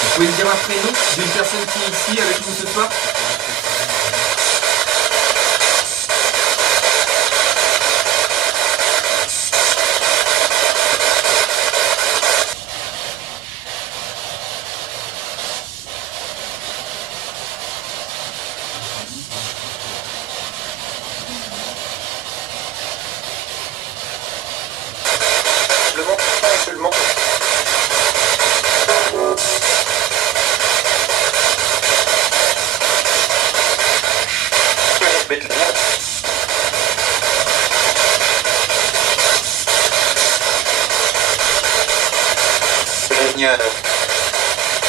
Vous pouvez me dire un prénom d'une personne qui est ici avec nous ce soir?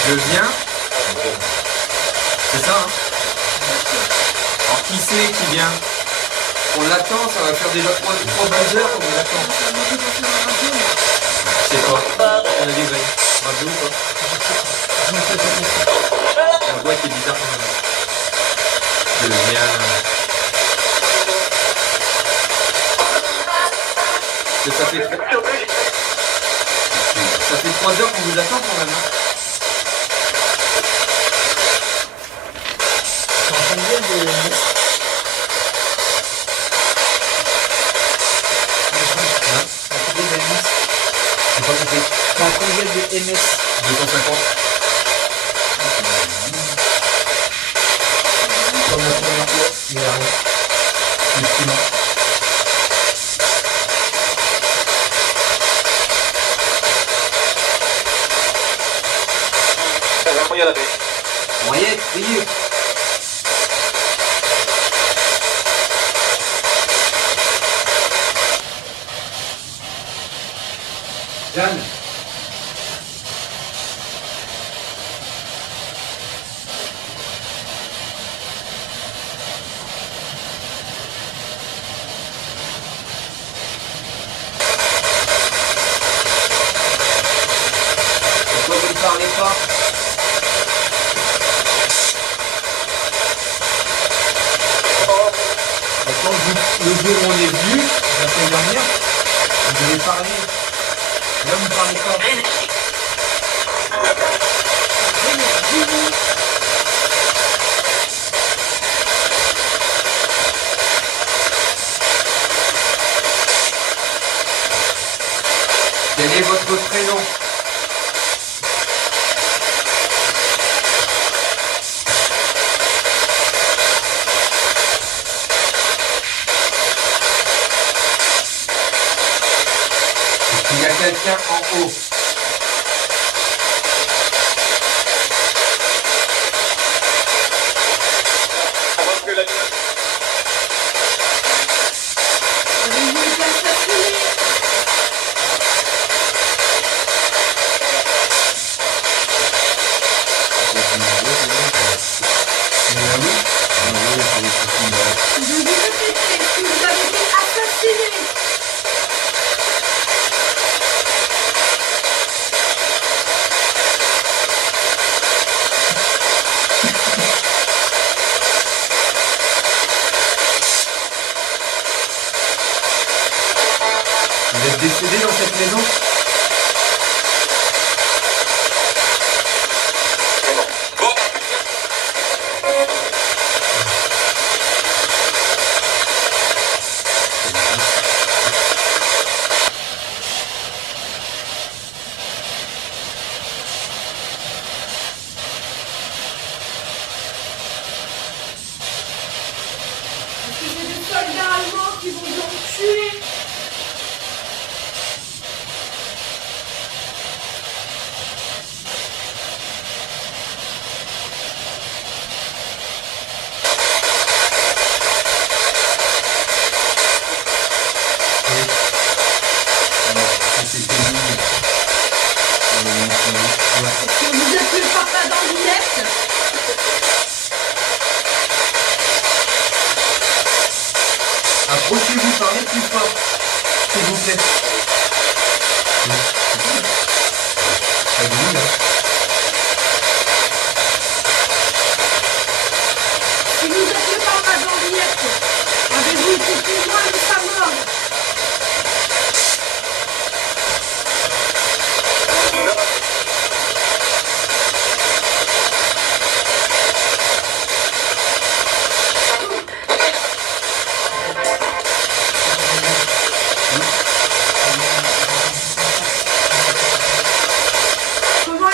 Je viens. C'est ça, hein? Alors qui c'est qui vient? On l'attend, ça va faire déjà 3 bonnes heures qu'on l'attend. Je sais pas. un avis, Greg? Radio ou pas? La boîte est bizarre quand même. Je viens. Ça fait 3 heures qu'on vous attend quand même. Hein. T'as combien de MS? T'as combien de MS? J'ai pas compris. T'as combien de MS? 250. Comme la première fois. Mais rien. Effectivement. Henriette, criez. Jeanne. Pourquoi vous ne parlez pas? Quand le jour où on est venu, la semaine dernière, vous devez parler. Là, vous ne parlez pas. Quel est votre prénom? Il y a quelqu'un en haut. Avez-vous été assassiné? Je vous répéter, si vous avez été assassiné. Vous êtes décédé dans cette maison? Est-ce que c'est des soldats allemands qui vous ont tué? Est-ce que vous êtes le papa d'Henriette? Approchez-vous, parlez plus fort, s'il vous plaît. Si vous êtes le papa d'Henriette, avez-vous été témoin de sa mort? Comment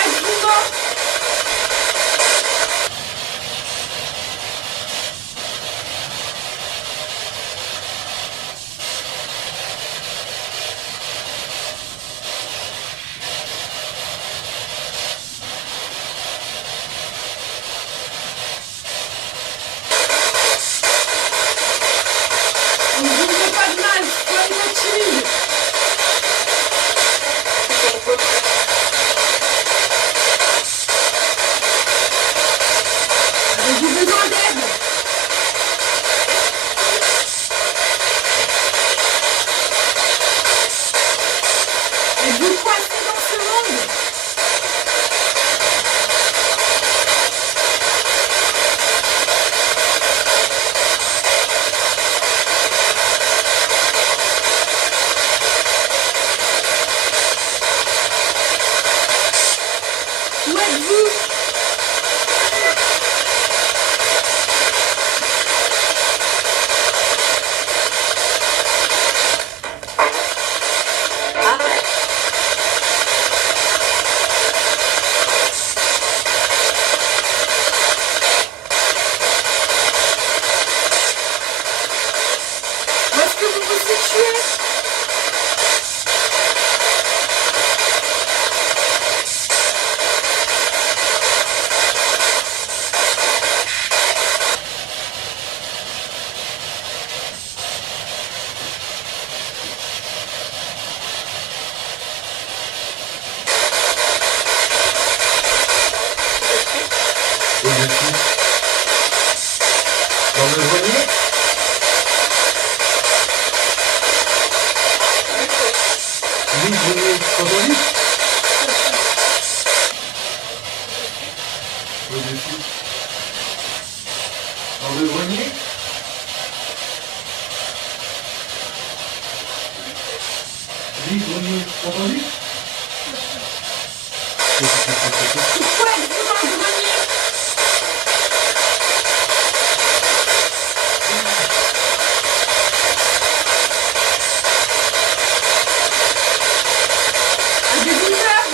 été tué. Au-dessus. Dans le grenier. Oui, grenier. Entendu? Au-dessus. Dans le grenier. Oui, grenier. Entendu? Pourquoi êtes-vous dans le grenier? Un dégoûteur.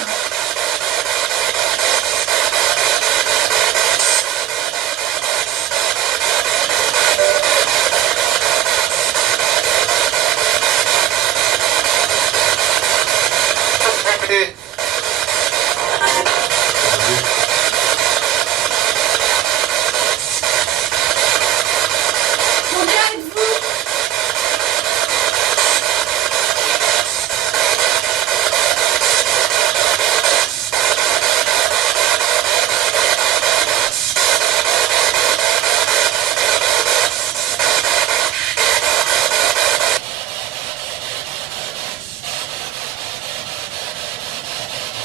Combien êtes-vous?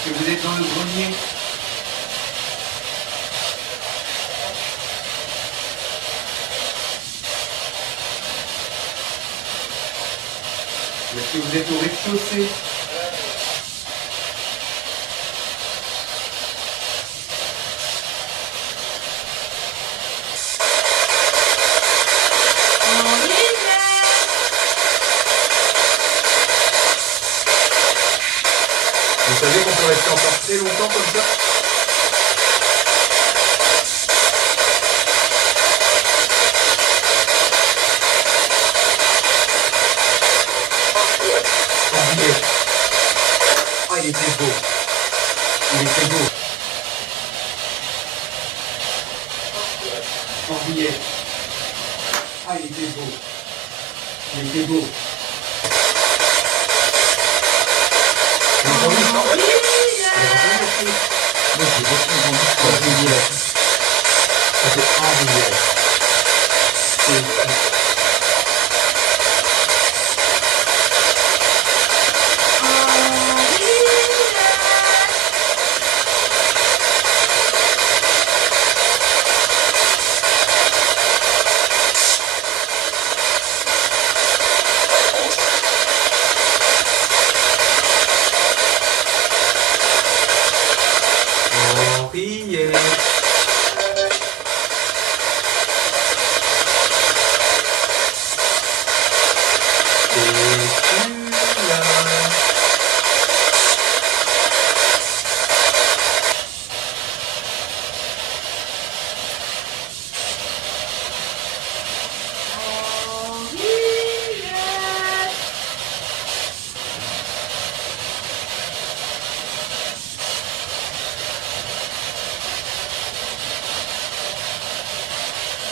Que vous êtes dans le grenier. Est-ce que vous êtes au rez-de-chaussée? Vous savez qu'on peut rester encore très longtemps comme ça? Henriette. Ah, il était beau. Il était beau. Henriette. Ah, il était beau. Il était beau. Vous avez entendu ça? Vous avez entendu le cri? Moi, j'ai beaucoup entendu Henriette. Ça fait Henriette. C'est... Henriette. Es-tu là?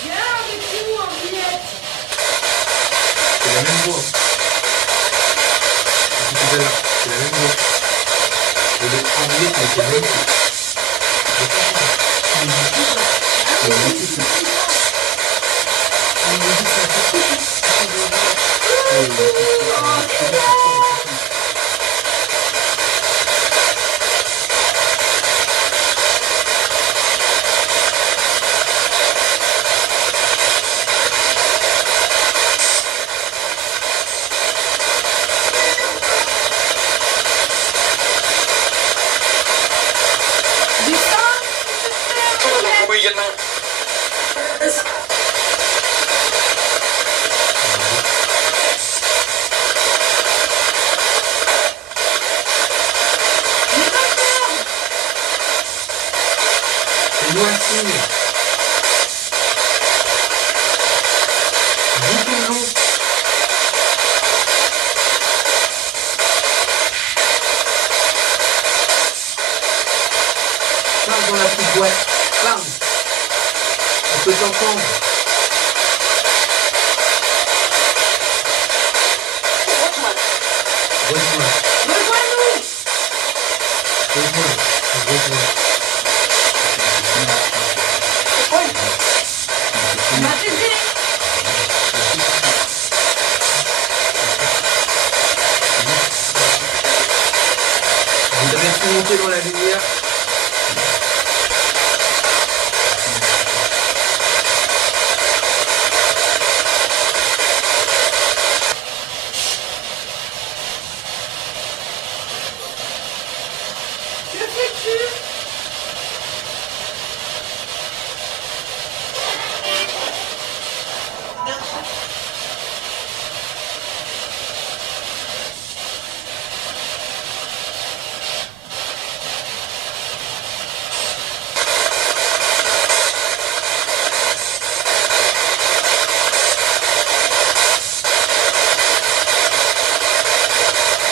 Viens avec nous, Henriette. C'est la même voix. C'est tout à l'heure. C'est la même voix. Et le Henriette n'était même plus. Descends, s'il te plaît, Henriette. Ouais, parle. On peut t'entendre. Rejoins. Rejoins-nous. Rejoins. On va t'aider. Vous avez pu monter dans la lumière. Que fais-tu?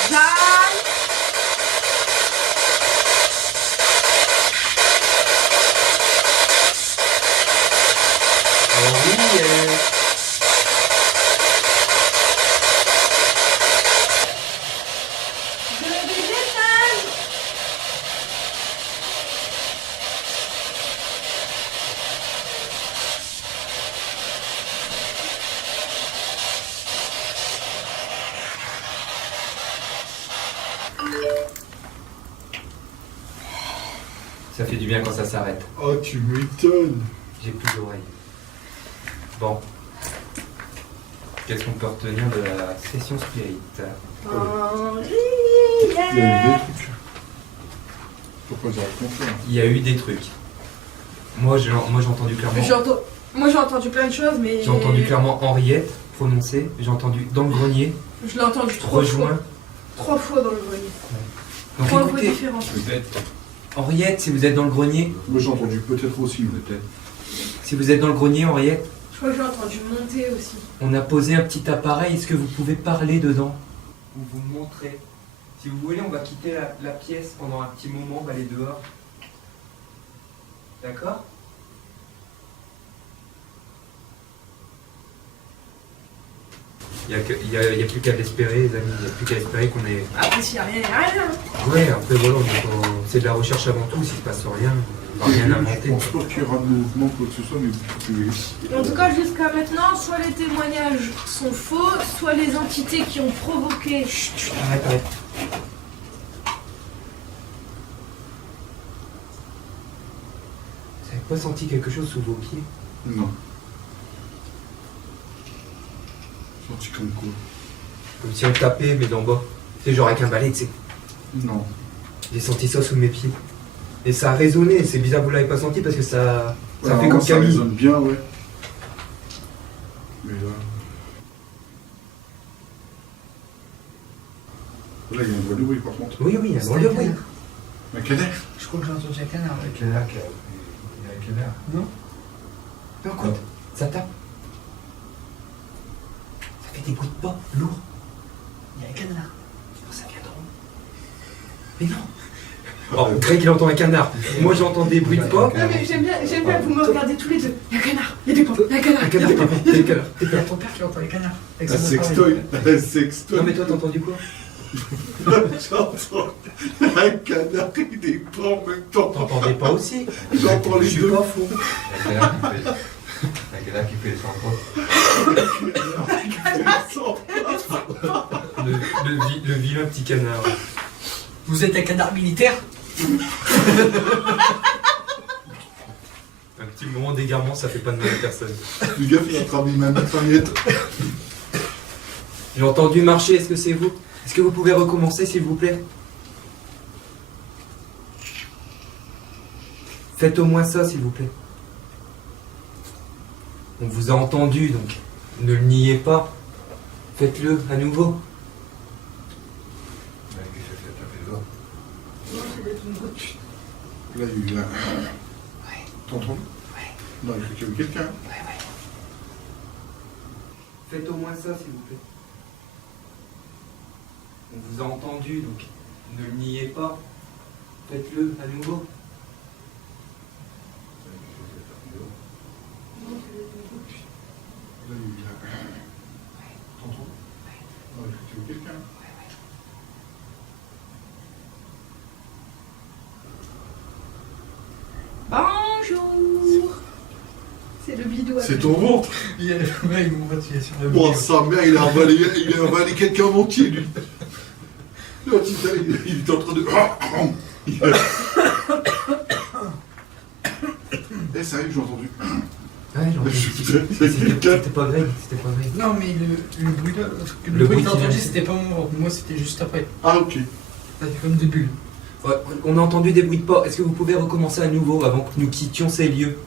Jeanne. Alors oui, Je vais baiser Jeanne. ça fait du bien quand ça s'arrête. Oh, tu m'étonnes. J'ai plus d'oreilles. Bon. Qu'est-ce qu'on peut retenir de la session spirit? Il y a eu des Henriette. trucs. Pourquoi j'ai raconté hein. Il y a eu des trucs. Moi j'ai entendu clairement. Moi j'ai entendu plein de choses, mais. J'ai entendu clairement Henriette prononcer. J'ai entendu dans le grenier. Je l'ai entendu 3 fois. Rejoint. 3 fois dans le grenier. Donc 3 fois écoutez, différentes. Peut-être. Henriette, si vous êtes dans le grenier, Moi, j'ai entendu peut-être aussi. Peut-être. si vous êtes dans le grenier, Henriette, Je crois que j'ai entendu monter aussi. on a posé un petit appareil. Est-ce que vous pouvez parler dedans? Ou vous montrer? Si vous voulez, on va quitter la pièce pendant un petit moment, on va aller dehors. D'accord? Il n'y a plus qu'à l'espérer, les amis. Il n'y a plus qu'à espérer qu'on ait. Après, s'il n'y a rien, il n'y a rien. Ouais, après voilà, c'est de la recherche avant tout. S'il se passe rien, on va rien Je inventer. pense pas qu'il y aura de mouvement, quoi que ce soit, mais tu En tout cas, jusqu'à maintenant, soit les témoignages sont faux, soit les entités qui ont provoqué. Chut, arrête. Vous n'avez pas senti quelque chose sous vos pieds? Non. Sorti comme quoi? Comme si on tapait, mais d'en bas. C'est genre avec un balai, tu sais. Non. J'ai senti ça sous mes pieds. Et ça a résonné. C'est bizarre, vous l'avez pas senti parce que ça fait Alors, comme ça Camille. résonne bien, ouais. Mais là. Là, il y a un voix de bruit par contre. Oui, il y a C'était loin de un bruit. canard. Un canard. Je crois que j'ai entendu un canard. Ouais. Il y a un canard. Non, écoute, ça tape. Ça fait des bruits de pas lourds. Il y a un canard. Oh, ça vient d'en haut. Mais non. Oh, Greg, il entend un canard. Moi, j'entends des bruits de pas. Non, mais j'aime bien, vous me regardez tous les deux. Il y a un canard, il y a des pommes, il y a un canard. Un canard, t'es quelle heure? Il y a ton père qui entend les canards. Avec Un son sextoy. appareil. Un sextoy. Non, mais toi, t'as entendu quoi? J'entends un canard et des pas en même temps. T'entendais pas aussi? J'entends les Je suis deux. pas fou. Un canard qui fait son propre. Le vilain petit canard. Vous êtes un canard militaire? Un petit moment d'égarement, ça fait pas de mal à personne. Le gars, il a travaillé ma mitraillette. J'ai entendu marcher, est-ce que c'est vous? Est-ce que vous pouvez recommencer, s'il vous plaît? Faites au moins ça, s'il vous plaît. On vous a entendu, donc ne le niez pas. Faites-le à nouveau. Qu'est-ce que ça fait de doigts? Non, c'est d'être une goutte. Là, il y a eu un. T'as entendu? Ouais. Non, il faut qu'il y ait eu quelqu'un. Faites au moins ça, s'il vous plaît. On vous a entendu, donc ne le niez pas. Faites-le à nouveau. T'entends? Non, il faut que tu veux quelqu'un. Bonjour. C'est le bidou. C'est ton ventre. Il y a le mec, mon pote, il est sur le Oh, bidon. sa mère, il a avalé quelqu'un en entier, lui. Là, il est en train de... Eh, sérieux, j'ai entendu. Ouais, j'en ai. C'était C'était pas Greg, c'était pas Greg. Non, mais le bruit là, Le le bruit bruit que t'as qu'il a entendu, fait. c'était pas moi. Moi, c'était juste après. Ah, ok. Ça fait comme des bulles. Ouais, on a entendu des bruits de pas. Est-ce que vous pouvez recommencer à nouveau avant que nous quittions ces lieux?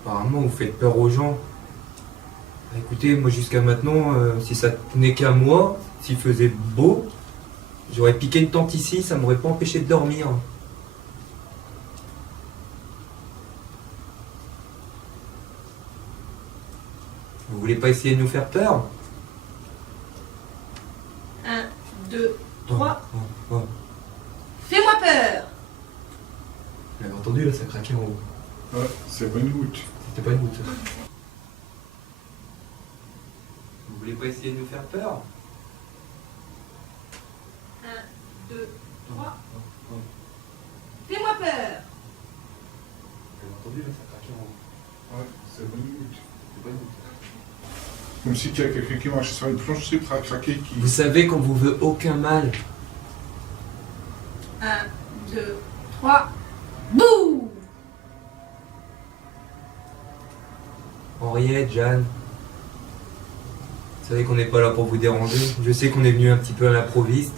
Apparemment, vous faites peur aux gens. Bah, écoutez, moi jusqu'à maintenant, si ça tenait qu'à moi, s'il faisait beau, j'aurais piqué une tente ici, ça m'aurait pas empêché de dormir. Vous voulez pas essayer de nous faire peur? 1, 2, 3. Oh. Fais-moi peur. Vous l'avez entendu là, ça craquait en haut. Ouais, c'est bonne route. C'était pas une route. Vous voulez pas essayer de nous faire peur? 1, 2, 3. Fais-moi peur. Vous l'avez entendu là, ça craquait en haut. Ouais, c'est bonne route. C'était pas une route. Comme si tu as quelqu'un qui marche sur une planche, c'est prêt à craquer, qui... Vous savez qu'on vous veut aucun mal. 1, 2, 3. Bouh! Henriette, Jeanne. Vous savez qu'on n'est pas là pour vous déranger. Je sais qu'on est venu un petit peu à l'improviste.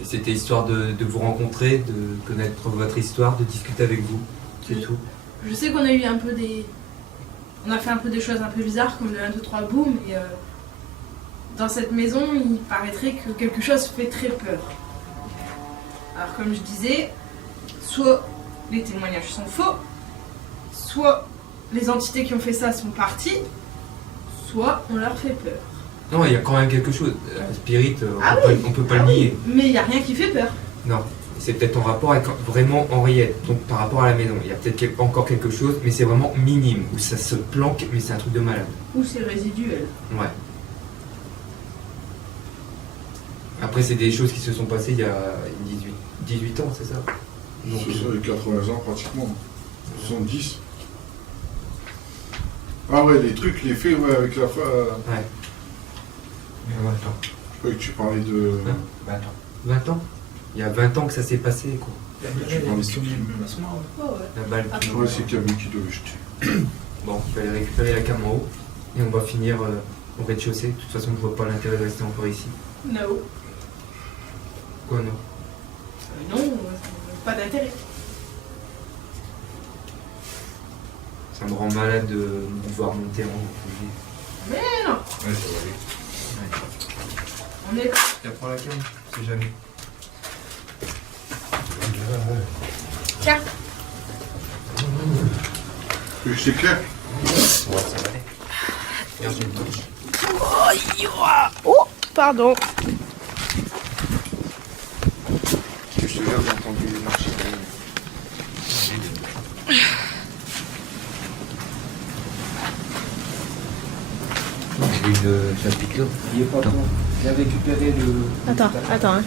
Et c'était histoire de vous rencontrer, de connaître votre histoire, de discuter avec vous. C'est tout. Je sais qu'on a eu un peu des... On a fait un peu des choses un peu bizarres comme le 1, 2, 3 boum, mais dans cette maison, il paraîtrait que quelque chose fait très peur. Alors comme je disais, soit les témoignages sont faux, soit les entités qui ont fait ça sont parties, soit on leur fait peur. Non, il y a quand même quelque chose. Spirit, Ah on peut pas le oui, nier. mais il n'y a rien qui fait peur. Non. C'est peut-être en rapport avec vraiment Henriette, donc par rapport à la maison. Il y a peut-être encore quelque chose, mais c'est vraiment minime, où ça se planque, mais c'est un truc de malade. Ou c'est résiduel. Ouais. Après, c'est des choses qui se sont passées il y a 18 ans, c'est ça? Donc, C'est ça, les 80 ans pratiquement. 70. Ah ouais, les trucs, les faits, ouais, avec la fin... ouais. Mais attends. Je croyais que tu parlais de... Hein? 20 ans? Il y a 20 ans que ça s'est passé, quoi. Tu parlais de film. Oh ouais. La balle. Ah, Je croyais que c'est Camille qui devait jeter. Bon, il fallait récupérer la cam en haut, et on va finir au rez-de-chaussée. De toute façon, je vois pas l'intérêt de rester encore ici. No. Quoi, non? Non, pas d'intérêt. Ça me rend malade de devoir monter en haut. Mais non, Ouais, ça va aller. on est... Tu prends la cam? On sait jamais. Tiens. Tu veux que je t'éclaire? Ouais, ça va aller. Regarde, j'ai une torche. Oh, pardon. Je te jure, j'ai entendu marcher. Ça pique là. Il est pas bon. J'ai récupéré le... Attends, hein.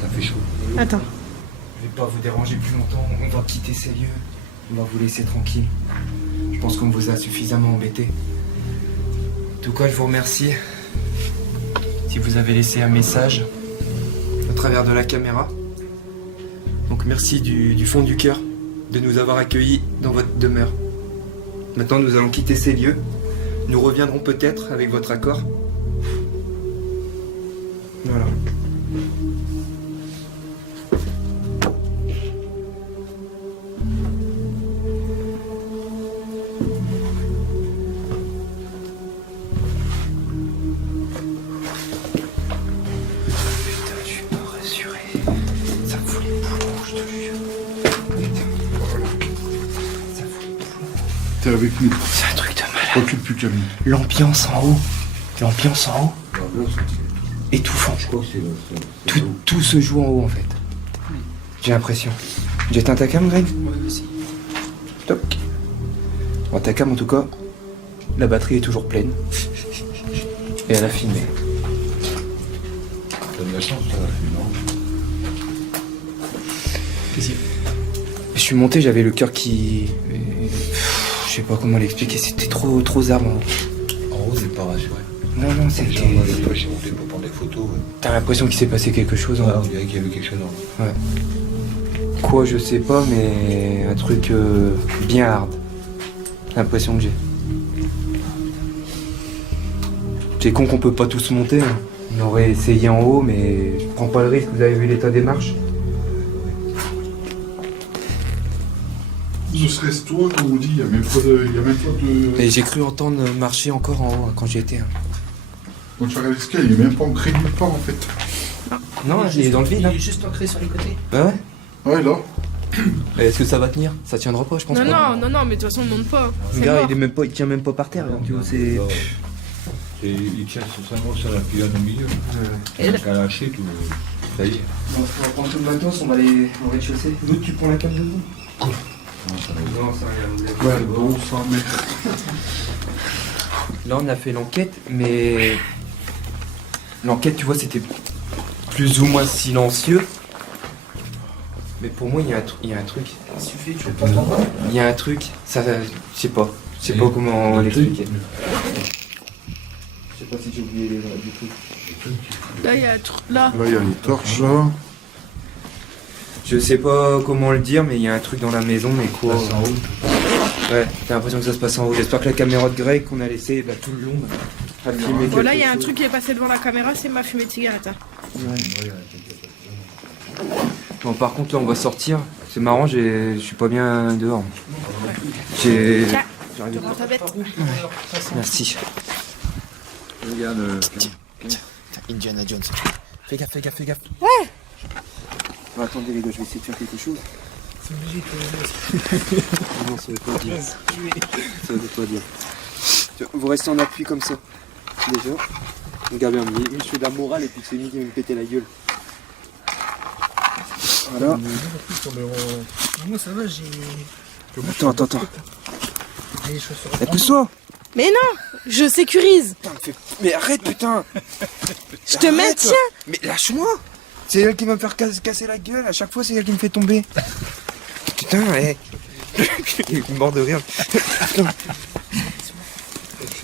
Ça fait chaud. Attends. Je vais pas vous déranger plus longtemps. On va quitter ces lieux. On va vous laisser tranquille. Je pense qu'on vous a suffisamment embêté. En tout cas, je vous remercie. Si vous avez laissé un message à travers de la caméra. Donc merci du fond du cœur de nous avoir accueillis dans votre demeure. Maintenant, nous allons quitter ces lieux. Nous reviendrons peut-être avec votre accord. Voilà. Putain, je suis pas rassuré. T'es avec nous. C'est un truc de malade. Recule plus, Camille. L'ambiance en haut. L'ambiance en haut. Étouffant. Je crois que c'est Tout se joue en haut en fait. J'ai l'impression. J'éteins ta cam, Greg? Toc. Bon, ta cam en tout cas, la batterie est toujours pleine. Et elle a filmé. T'as de la chance, ça, non? Je suis monté, j'avais le cœur qui... Je sais pas comment l'expliquer, c'était trop armes en haut. En haut, c'est pas rassuré. Non, Moi, c'était... j'ai monté pour prendre des photos. Ouais. T'as l'impression qu'il s'est passé quelque chose en Ouais, haut. on dirait qu'il y avait quelque chose en haut. Ouais. Quoi, je sais pas, mais un truc bien hard. L'impression que j'ai. C'est con qu'on peut pas tous monter. Hein. On aurait essayé en haut, mais je prends pas le risque. Vous avez vu l'état des marches? Ne serait-ce toi, comme on dit, il y a même pas de... Et j'ai cru entendre marcher encore en haut hein, quand j'y étais. Hein. Quand tu regardes l'escalier, il est même pas ancré nulle part en fait. Non, il est dans le vide. Il Hein. est juste ancré sur les côtés. Bah ouais. Ouais, là. Est-ce que ça va tenir? Ça tiendra pas, je pense Non, pas. non, mais de toute façon, on monte pas. Le gars, il tient même pas par terre. Hein, tu vois, c'est... Il tient seulement sur la pylône au milieu. Et là- Il a lâché tout. Ça y est. Bon, on va prendre tout le matos, on va aller au rez-de-chaussée. D'autres, tu prends la cam de vous? Non, ça va. Non, ça rien. Ouais, bon, ça, mais... Là, on a fait l'enquête, mais... L'enquête, tu vois, c'était plus ou moins silencieux. Mais pour moi, il y a un truc. Il suffit, tu veux pas t'entendre. Il y a un truc, ça... Je sais pas. Je sais pas comment l'expliquer. Je sais pas si j'ai oublié du truc. Là, il y a un truc. Là. Là, il y a les torches, là. Je sais pas comment le dire, mais il y a un truc dans la maison, mais quoi? Passe en haut. Ouais, t'as l'impression que ça se passe en haut. J'espère que la caméra de Greg qu'on a laissée bah, tout le long a filmé Bon, là, il y a quelque un chose. truc qui est passé devant la caméra, c'est ma fumée de cigarette. Hein. Bon, par contre, là, on va sortir. C'est marrant, je suis pas bien dehors. J'ai... Tiens, J'arrive. devant ta bête. Merci. Regarde. Indiana Jones. Fais gaffe. Ouais. Attendez les gars, je vais essayer de faire quelque chose. C'est obligé Non, ça veut pas dire. Ça veut pas dire. Vous restez en appui comme ça. Déjà. Regardez, je fais de la morale et puis c'est lui qui va me péter la gueule. Voilà. Moi, ça va, j'ai Attends. j'ai les chaussures. Et pousse-toi. Mais non, je sécurise. Putain, mais arrête, putain. Je te maintiens. Mais lâche-moi. C'est elle qui va me faire casser la gueule. À chaque fois, c'est elle qui me fait tomber. Putain, il est mort de rire.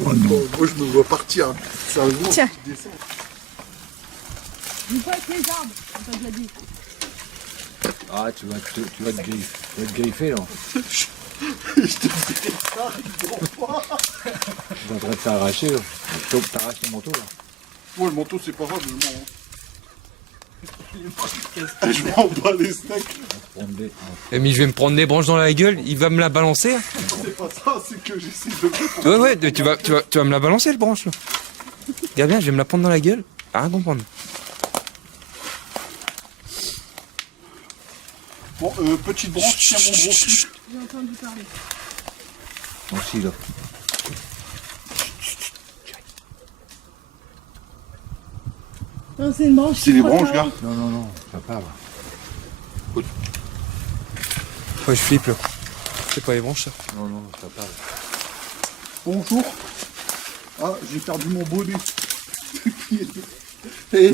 Oh non, moi, je me vois partir. Sérieusement, Tiens. tu descends. Joue pas avec les arbres, on t'a déjà dit. Ah, tu vas te griffer là. Je te dis ça, ils vont pas. Tu es en train de t'arracher là. T'arraches ton manteau là. Moi, le manteau, c'est pas grave, je m'en bats les steaks. Mais je vais me prendre des branches dans la gueule. Il va me la balancer. C'est pas ça, c'est que j'essaie de mettre. Ouais, tu vas me la balancer, le branche, là. Regarde bien, je vais me la prendre dans la gueule. À rien comprendre. Bon, petite branche, tiens mon gros flip. J'ai entendu parler. Moi aussi là. Non, c'est une branche. C'est les branches, gars. Non, ça parle. Ouais, je flippe, là. C'est pas les branches, ça. Non, ça parle. Bonjour. Ah, j'ai perdu mon bonnet. Eh,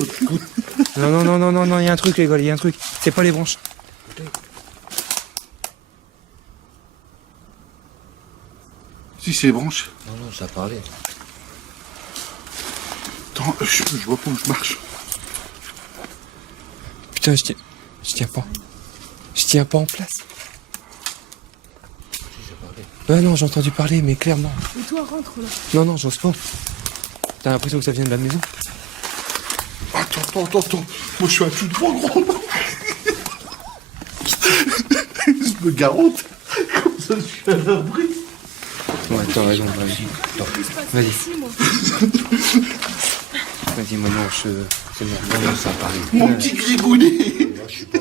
Non, il y a un truc, les gars, il y a un truc. C'est pas les branches. si, c'est les branches. Non, ça parlait. Attends, je vois pas où je marche. Putain, je tiens pas. Je tiens pas en place. Ouais, non, j'ai entendu parler, mais clairement. Et toi, rentre là. Non, j'ose pas. T'as l'impression que ça vient de la maison? Attends. Moi, je suis un tout droit, gros. Je me garote. Comme ça, je suis à l'abri. Ouais, t'as raison, vas-y. Vas-y. Si, moi. Vas-y, maintenant, c'est bon. Non, ça parle. Mon petit gribounet. Là, je suis pas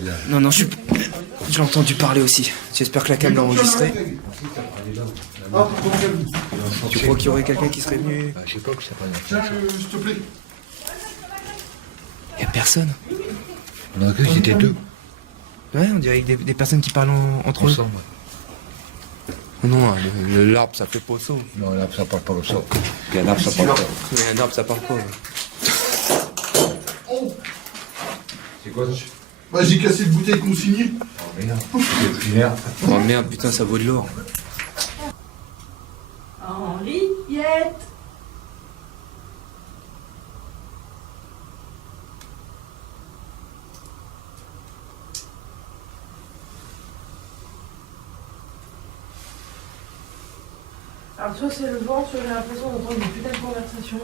bien. Non, j'ai entendu parler aussi. J'espère que la cam l'a enregistré. Ah, pardon, calme. Tu crois qu'il y aurait quelqu'un qui serait venu? Je sais pas que ça va. Tiens, s'il te plaît. Y a personne. On a cru que c'était deux. Ouais, on dirait des personnes qui parlent entre eux. Ensemble. Non, l'arbre ça fait poisson. Non, là, ça parle pas comme ça. Puis un arbre, ça parle pas. Mais un arbre ça parle pas. C'est quoi ça? Bah, j'ai cassé une bouteille consignée. Oh merde, c'est primaire. Oh merde, putain, ça vaut de l'or. Henriette. Alors soit c'est le vent, soit j'ai l'impression d'entendre une putain de conversation.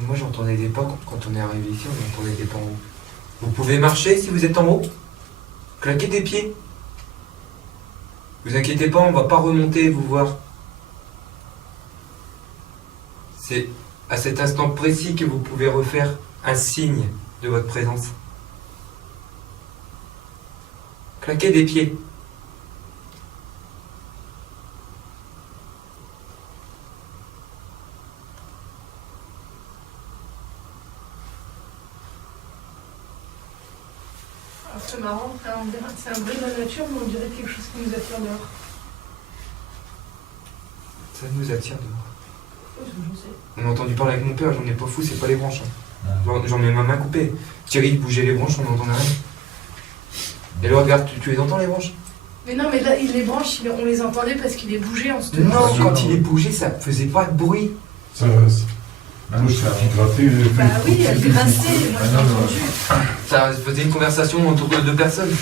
Moi j'entendais des pas quand on est arrivé ici, on entendait des pas en haut. Vous pouvez marcher si vous êtes en haut? Claquez des pieds. Vous inquiétez pas, on va pas remonter vous voir. C'est à cet instant précis que vous pouvez refaire un signe de votre présence. Claquez des pieds. Alors c'est marrant, ça, on dirait que c'est un bruit de la nature, mais on dirait quelque chose qui nous attire dehors. Ça nous attire dehors. Oh, je sais. On a entendu parler avec mon père, j'en ai pas fou, c'est pas les branches. J'en ai ma main coupée. Thierry il bougeait les branches, on n'entendait rien. Et là regarde, tu les entends les branches? Mais non, mais là, les branches, on les entendait parce qu'il les bougeait en se Non, tenant. quand il est bougé, ça faisait pas de bruit. Ça, moi, je suis gratté. Bah oui, elle grinçait, moi je l'ai entendu. Ça faisait une conversation entre deux personnes.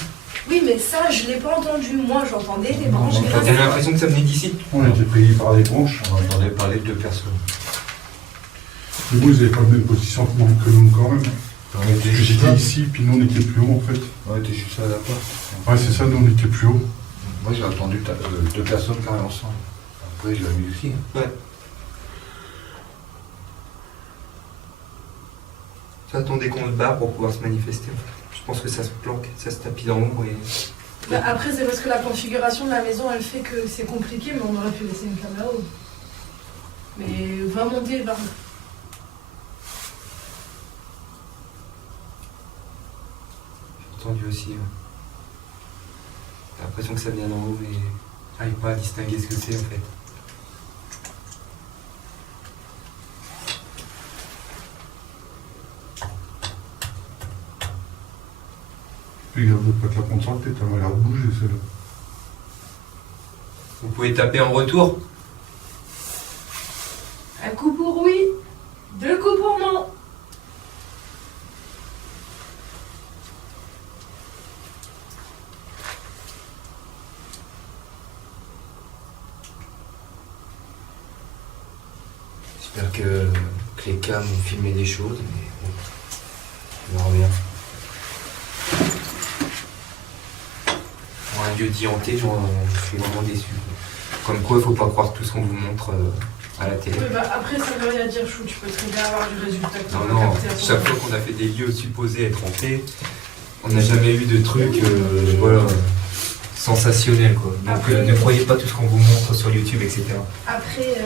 Oui, mais ça, je l'ai pas entendu. Moi, j'entendais les branches J'avais grincer. l'impression que ça venait d'ici. On était pris par les branches. On entendait parler de deux personnes. Mais vous n'avez pas la même position que nous quand même. On était Parce que juste j'étais là. ici, puis nous on était plus haut en fait. On était juste à la porte. Ouais, c'est ça, nous on était plus haut. Moi, j'ai entendu deux personnes parler ensemble. Après, je l'ai vu aussi. Ouais. Ça attendait qu'on le barre pour pouvoir se manifester. Je pense que ça se planque, ça se tapit dans l'ombre et... Bah, après, c'est parce que la configuration de la maison, elle fait que c'est compliqué, mais on aurait pu laisser une caméra haut. Mais va monter, va. J'ai entendu aussi. J'ai l'impression que ça vient d'en haut, mais j'arrive pas à distinguer ce que c'est en fait. Puis regarde pas te la concentrer, t'as l'air de bouger celle-là. Vous pouvez taper en retour. Un coup pour oui, deux coups pour non. J'espère que les cams ont filmé des choses, mais bon, on verra bien. Pour un lieu dit hanté, je suis vraiment déçu. Comme quoi, il faut pas croire tout ce qu'on vous montre à la télé. Oui, bah après, ça veut rien dire, Chou. Tu peux très bien avoir du résultat que Non, t'as non, capté à ton chaque niveau. fois qu'on a fait des lieux supposés être hantés, on n'a jamais eu de trucs voilà, sensationnels, quoi. Donc Après- ne croyez pas tout ce qu'on vous montre sur YouTube, etc. Après,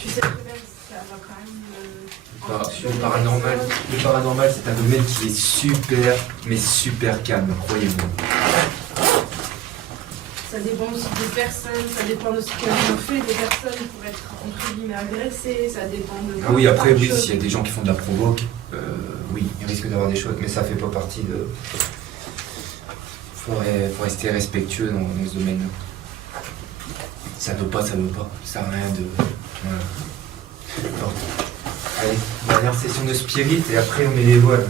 tu sais très bien que ça va quand même. En fonction Le des paranormal, personnes. le paranormal, c'est un domaine qui est super, mais super calme, croyez-moi. Ça dépend aussi des personnes, ça dépend de ce qu'elles ont fait des personnes pour être entre guillemets agressées, ça dépend de. Ah oui, après, plein de oui, choses. s'il y a des gens qui font de la provoque, oui, il risque d'avoir des choses, mais ça fait pas partie de. Faut rester respectueux dans ce domaine-là. Ça veut pas, ça veut pas. Ça sert à rien de. Voilà. Bon. Allez, dernière session de spirit et après on met les voiles.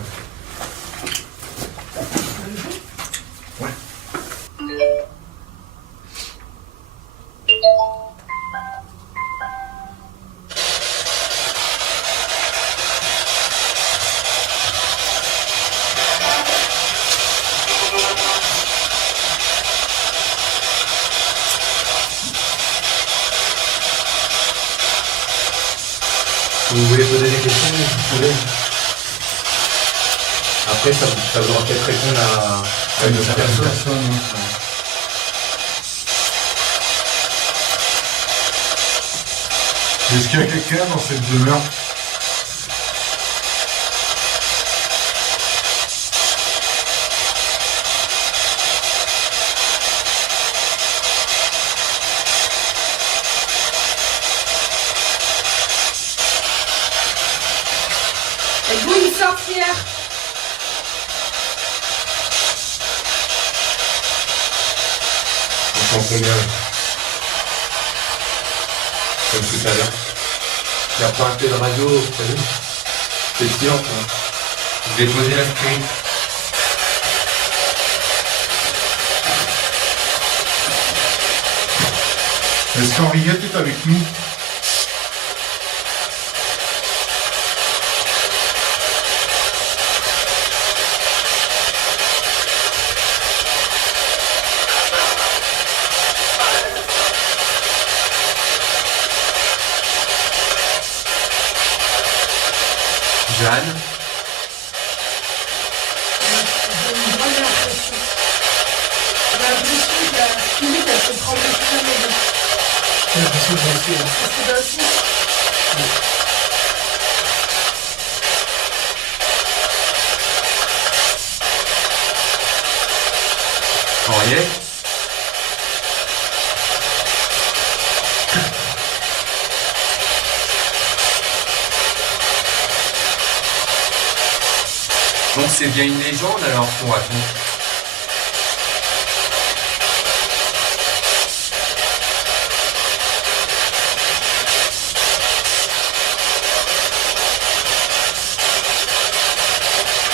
Vous voulez poser des questions, vous pouvez. Après, ça voudra peut-être répondre à une autre personne. Est-ce qu'il y a quelqu'un dans cette demeure? Êtes-vous une sorcière? On prend combien? Comme tout à l'heure. Il n'y a pas un peu de radio, t'as vu? C'est sûr, quoi. Je vais poser la screen. Est-ce qu'Henriette est avec nous? Jeanne. J'ai une bonne impression. J'ai l'impression que la limite, elle se prend toute la maison. J'ai l'impression que j'en suis, là. Parce que d'un coup, Henriette. Donc c'est bien une légende alors qu'on raconte.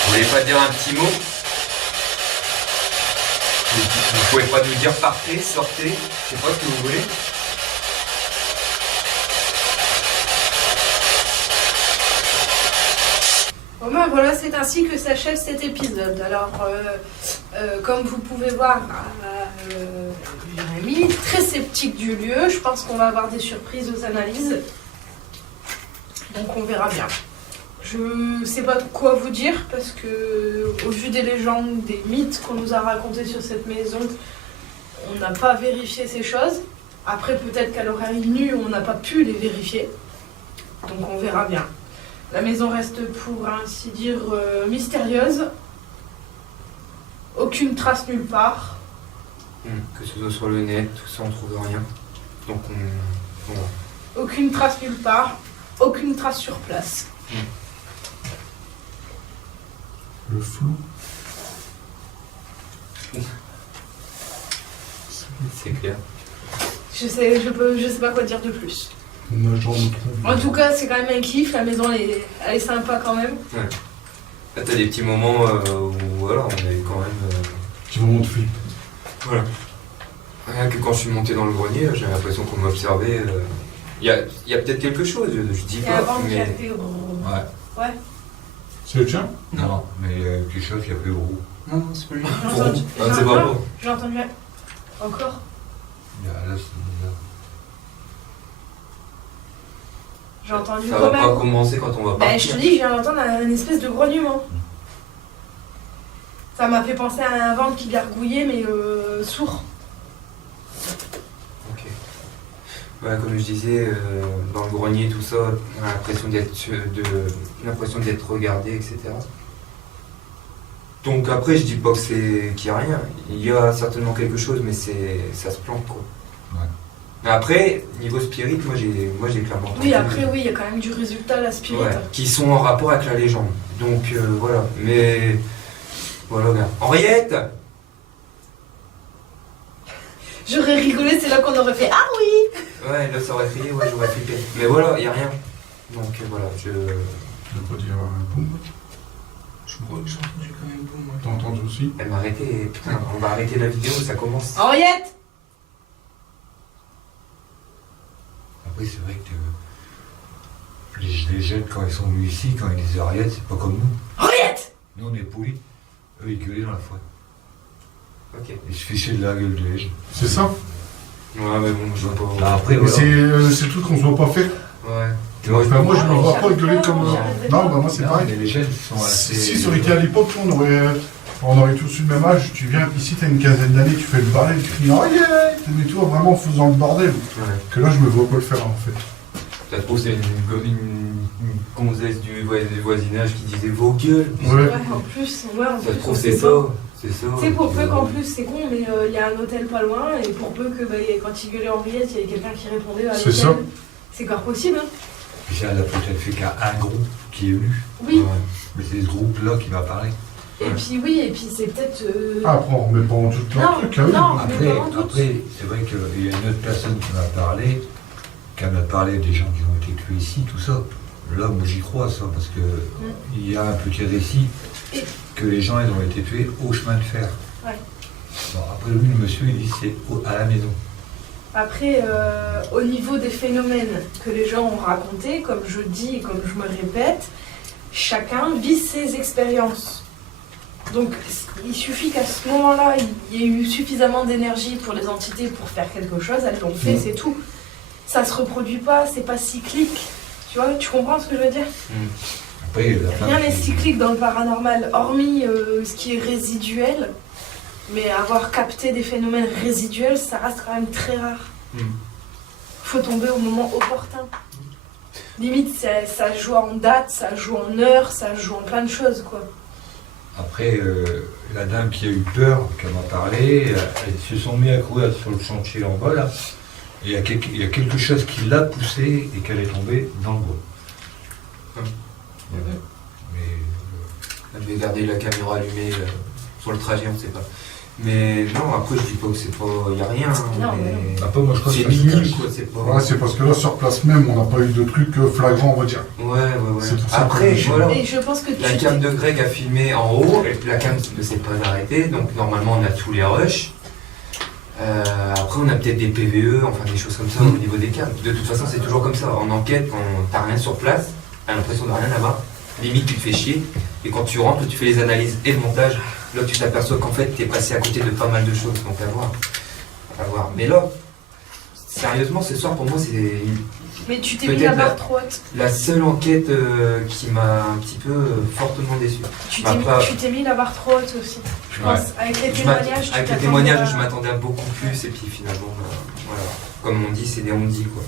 Vous voulez pas dire un petit mot? Vous pouvez pas nous dire partez, sortez, je sais pas ce que vous voulez. bon ben voilà, c'est ainsi que s'achève cet épisode. Alors, comme vous pouvez voir, Jérémy, très sceptique du lieu. Je pense qu'on va avoir des surprises aux analyses. Donc on verra bien. Je sais pas quoi vous dire parce que, au vu des légendes, des mythes qu'on nous a racontés sur cette maison, on n'a pas vérifié ces choses. Après, peut-être qu'à l'oreille nue, on n'a pas pu les vérifier. Donc on verra bien. La maison reste, pour ainsi dire, mystérieuse. Aucune trace nulle part. Que ce soit sur le net, tout ça, on trouve rien. Donc on va. Aucune trace nulle part. Aucune trace sur place. Le flou. C'est clair. Je sais pas quoi dire de plus. On a genre de trou. En tout cas, c'est quand même un kiff. La maison, elle est sympa quand même. Là, t'as des petits moments où voilà, on est quand même. Petit moment de flip. Voilà. Rien que quand je suis monté dans le grenier, j'ai l'impression qu'on m'observait. Il y a peut-être quelque chose, je dis Et pas. avant qu'il y a Mais... des... Ouais. Ouais. C'est le tien? Non, mais il y a quelque chose qui a fait gros. Non, non, c'est pas lui. J'ai entendu... Ah, c'est pas bon. J'ai entendu... Encore. Là, c'est bizarre. J'ai entendu Ça quand va pas même. commencer quand on va Ben, je partir. te dis, j'ai entendu un espèce de grognement. Ça m'a fait penser à un ventre qui gargouillait, mais sourd. Ok. Ouais, comme je disais, dans le grenier, tout ça, on a l'impression d'être regardé, etc. Donc après, je dis pas que qu'il y a rien. Il y a certainement quelque chose, mais ça se plante, quoi. Ouais. Mais après, niveau spirit, moi j'ai clairement entendu. Oui, après, oui, il y a quand même du résultat, la spirit. Ouais, qui sont en rapport avec la légende. Donc voilà. Mais voilà, regarde. Henriette! J'aurais rigolé, c'est là qu'on aurait fait ah oui. Ouais, là ça aurait crié, ouais, j'aurais flippé. Mais voilà, il n'y a rien. Donc voilà, Je veux pas dire boum. Je crois que j'ai entendu quand même boum. T'as entendu aussi? Elle m'a arrêté. Putain, on va arrêter la vidéo, ça commence. Henriette. Après, c'est vrai que les jeunes, quand ils sont venus ici, quand ils disaient Henriette, c'est pas comme nous. Henriette. Nous, on est polis. Eux, ils gueulaient dans la forêt. Ok. Ils se fichaient de la gueule de Hege. C'est ça? Ouais, mais bon, je vois pas. Bah, après, Mais voilà. c'est le truc qu'on se voit pas faire. Ouais. Enfin, moi, je me Ouais, vois pas j'arrive gueuler pas, comme. moi, j'arriverai Non, pas. bah moi, c'est Non, pareil. mais les jeunes sont assez. Si ça aurait été à l'époque, on aurait tous eu le même âge. Tu viens ici, t'as une quinzaine d'années, tu fais le balai, tu cries Henriette, mais toi, vraiment en faisant le bordel. Ouais. Que là, je me vois pas le faire en fait. Ça se trouve, c'est une gonzesse du voisinage qui disait vos gueules. Ouais. Ouais, en plus, Ça se trouve, on c'est sait ça. pas. C'est ça. Tu sais, pour peu qu'en plus, c'est con, mais il y a un hôtel pas loin, et pour peu que quand il gueulait Henriette, il y avait quelqu'un qui répondait à C'est l'hôtel. ça. C'est encore possible, hein. Puis ça, elle a peut-être fait qu'à un groupe qui est venu. Oui. Mais c'est ce groupe-là qui m'a parlé. Et puis oui, et puis c'est peut-être... Après, on remet pas en doute leur Non, truc, hein, oui. non. Après, mais pas en doute. après c'est vrai qu'il y a une autre personne qui m'a parlé, des gens qui ont été tués ici, tout ça. Là, moi j'y crois, ça, parce que il y a un petit récit Et- que les gens ils ont été tués au chemin de fer. Ouais. Bon, après, lui, le monsieur, il dit c'est à la maison. Après, au niveau des phénomènes que les gens ont racontés, comme je dis et comme je me répète, chacun vit ses expériences. Donc, il suffit qu'à ce moment-là, il y ait eu suffisamment d'énergie pour les entités pour faire quelque chose, elles l'ont fait, c'est tout. Ça se reproduit pas, c'est pas cyclique. Tu vois, tu comprends ce que je veux dire? Après, la femme Rien n'est qui- cyclique dans le paranormal, hormis ce qui est résiduel. Mais avoir capté des phénomènes résiduels, ça reste quand même très rare. Faut tomber au moment opportun. Limite, ça joue en date, ça joue en heure, ça joue en plein de choses, quoi. Après, la dame qui a eu peur, qui m'a parlé, elles se sont mis à courir sur le chantier en bas, là. Et il y a quelque chose qui l'a poussée et qu'elle est tombée dans le bois. Voilà. Mais Elle devait garder la caméra allumée sur le trajet, on ne sait pas. Mais non, après, je dis pas que c'est pas. Il n'y a rien. Non, mais... après, moi je crois que C'est parce que- minime, quoi. C'est pas. Ouais, c'est parce que là, sur place même, on n'a pas eu de truc flagrant, on va dire. Ouais. C'est pour ça Après, que- voilà. Et je pense que La cam de Greg a filmé en haut, et la cam ne s'est pas arrêtée, donc normalement on a tous les rushs. Après on a peut-être des PVE, enfin des choses comme ça au niveau des cams. De toute façon c'est toujours comme ça, en enquête quand t'as rien sur place, t'as l'impression de rien avoir, limite tu te fais chier, et quand tu rentres, tu fais les analyses et le montage, là tu t'aperçois qu'en fait t'es passé à côté de pas mal de choses, donc à voir. À voir. Mais là, sérieusement ce soir pour moi c'est Mais tu t'es mis peut-être la barre trop haute. la seule enquête qui m'a un petit peu fortement déçu. Tu Bah, pas- t'es mis la barre trop haute aussi. Je pense, avec les Je m'att- témoignages, tu avec les t'attendais témoignages, à- je m'attendais à beaucoup plus, et puis finalement, voilà. Comme on dit, c'est des on-dit, quoi.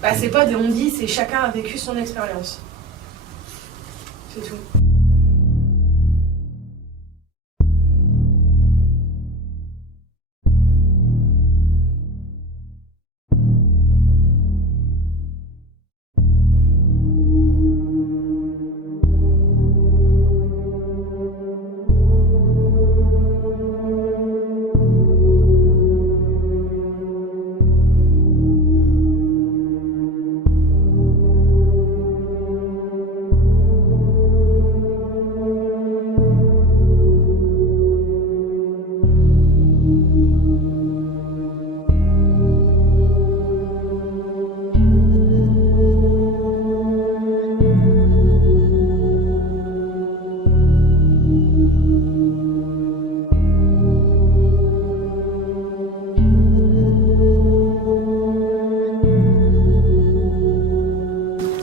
Bah, c'est pas des on-dit, c'est chacun a vécu son expérience. C'est tout.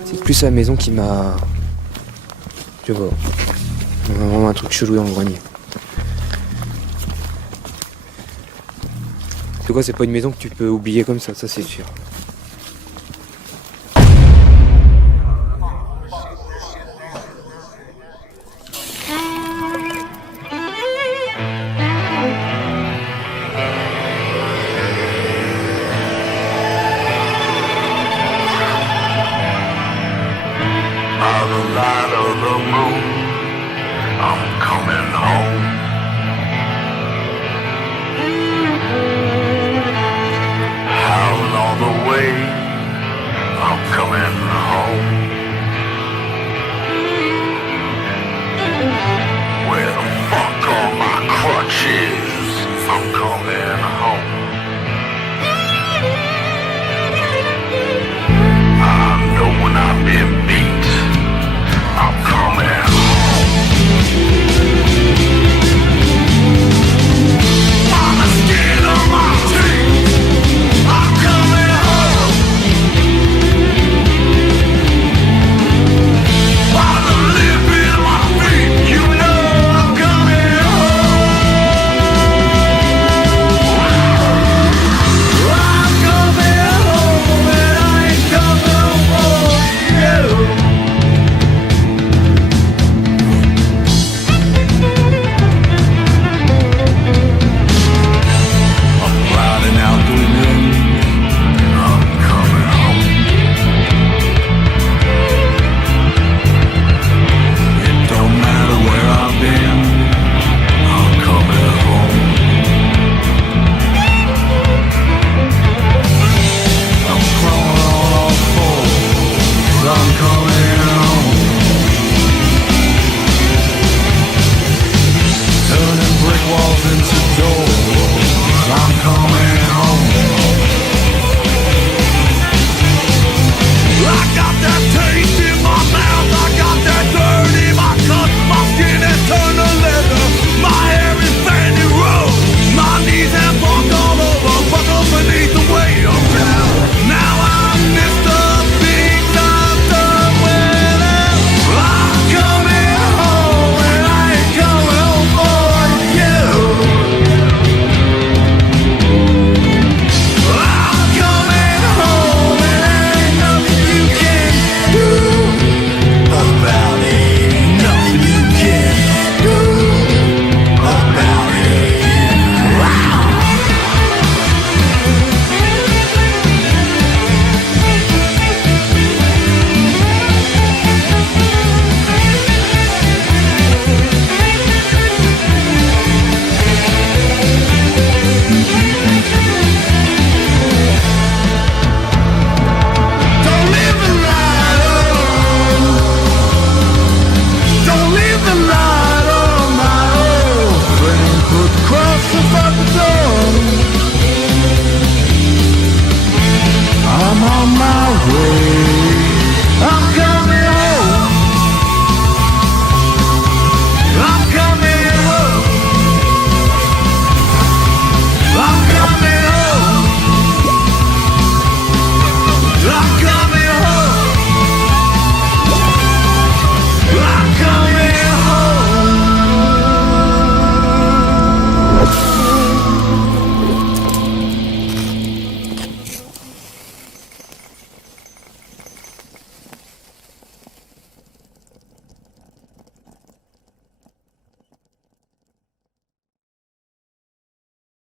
C'est plus la maison qui m'a. Je vois. Vraiment un truc chelou dans le grenier. C'est quoi, c'est pas une maison que tu peux oublier comme ça c'est sûr. By the light of the moon, I'm coming home. Howling all the way, I'm coming home. Where the fuck are my crutches? I'm coming home. I know when I've been beat, I'm coming home. On the skin of my teeth, I'm coming home. I'm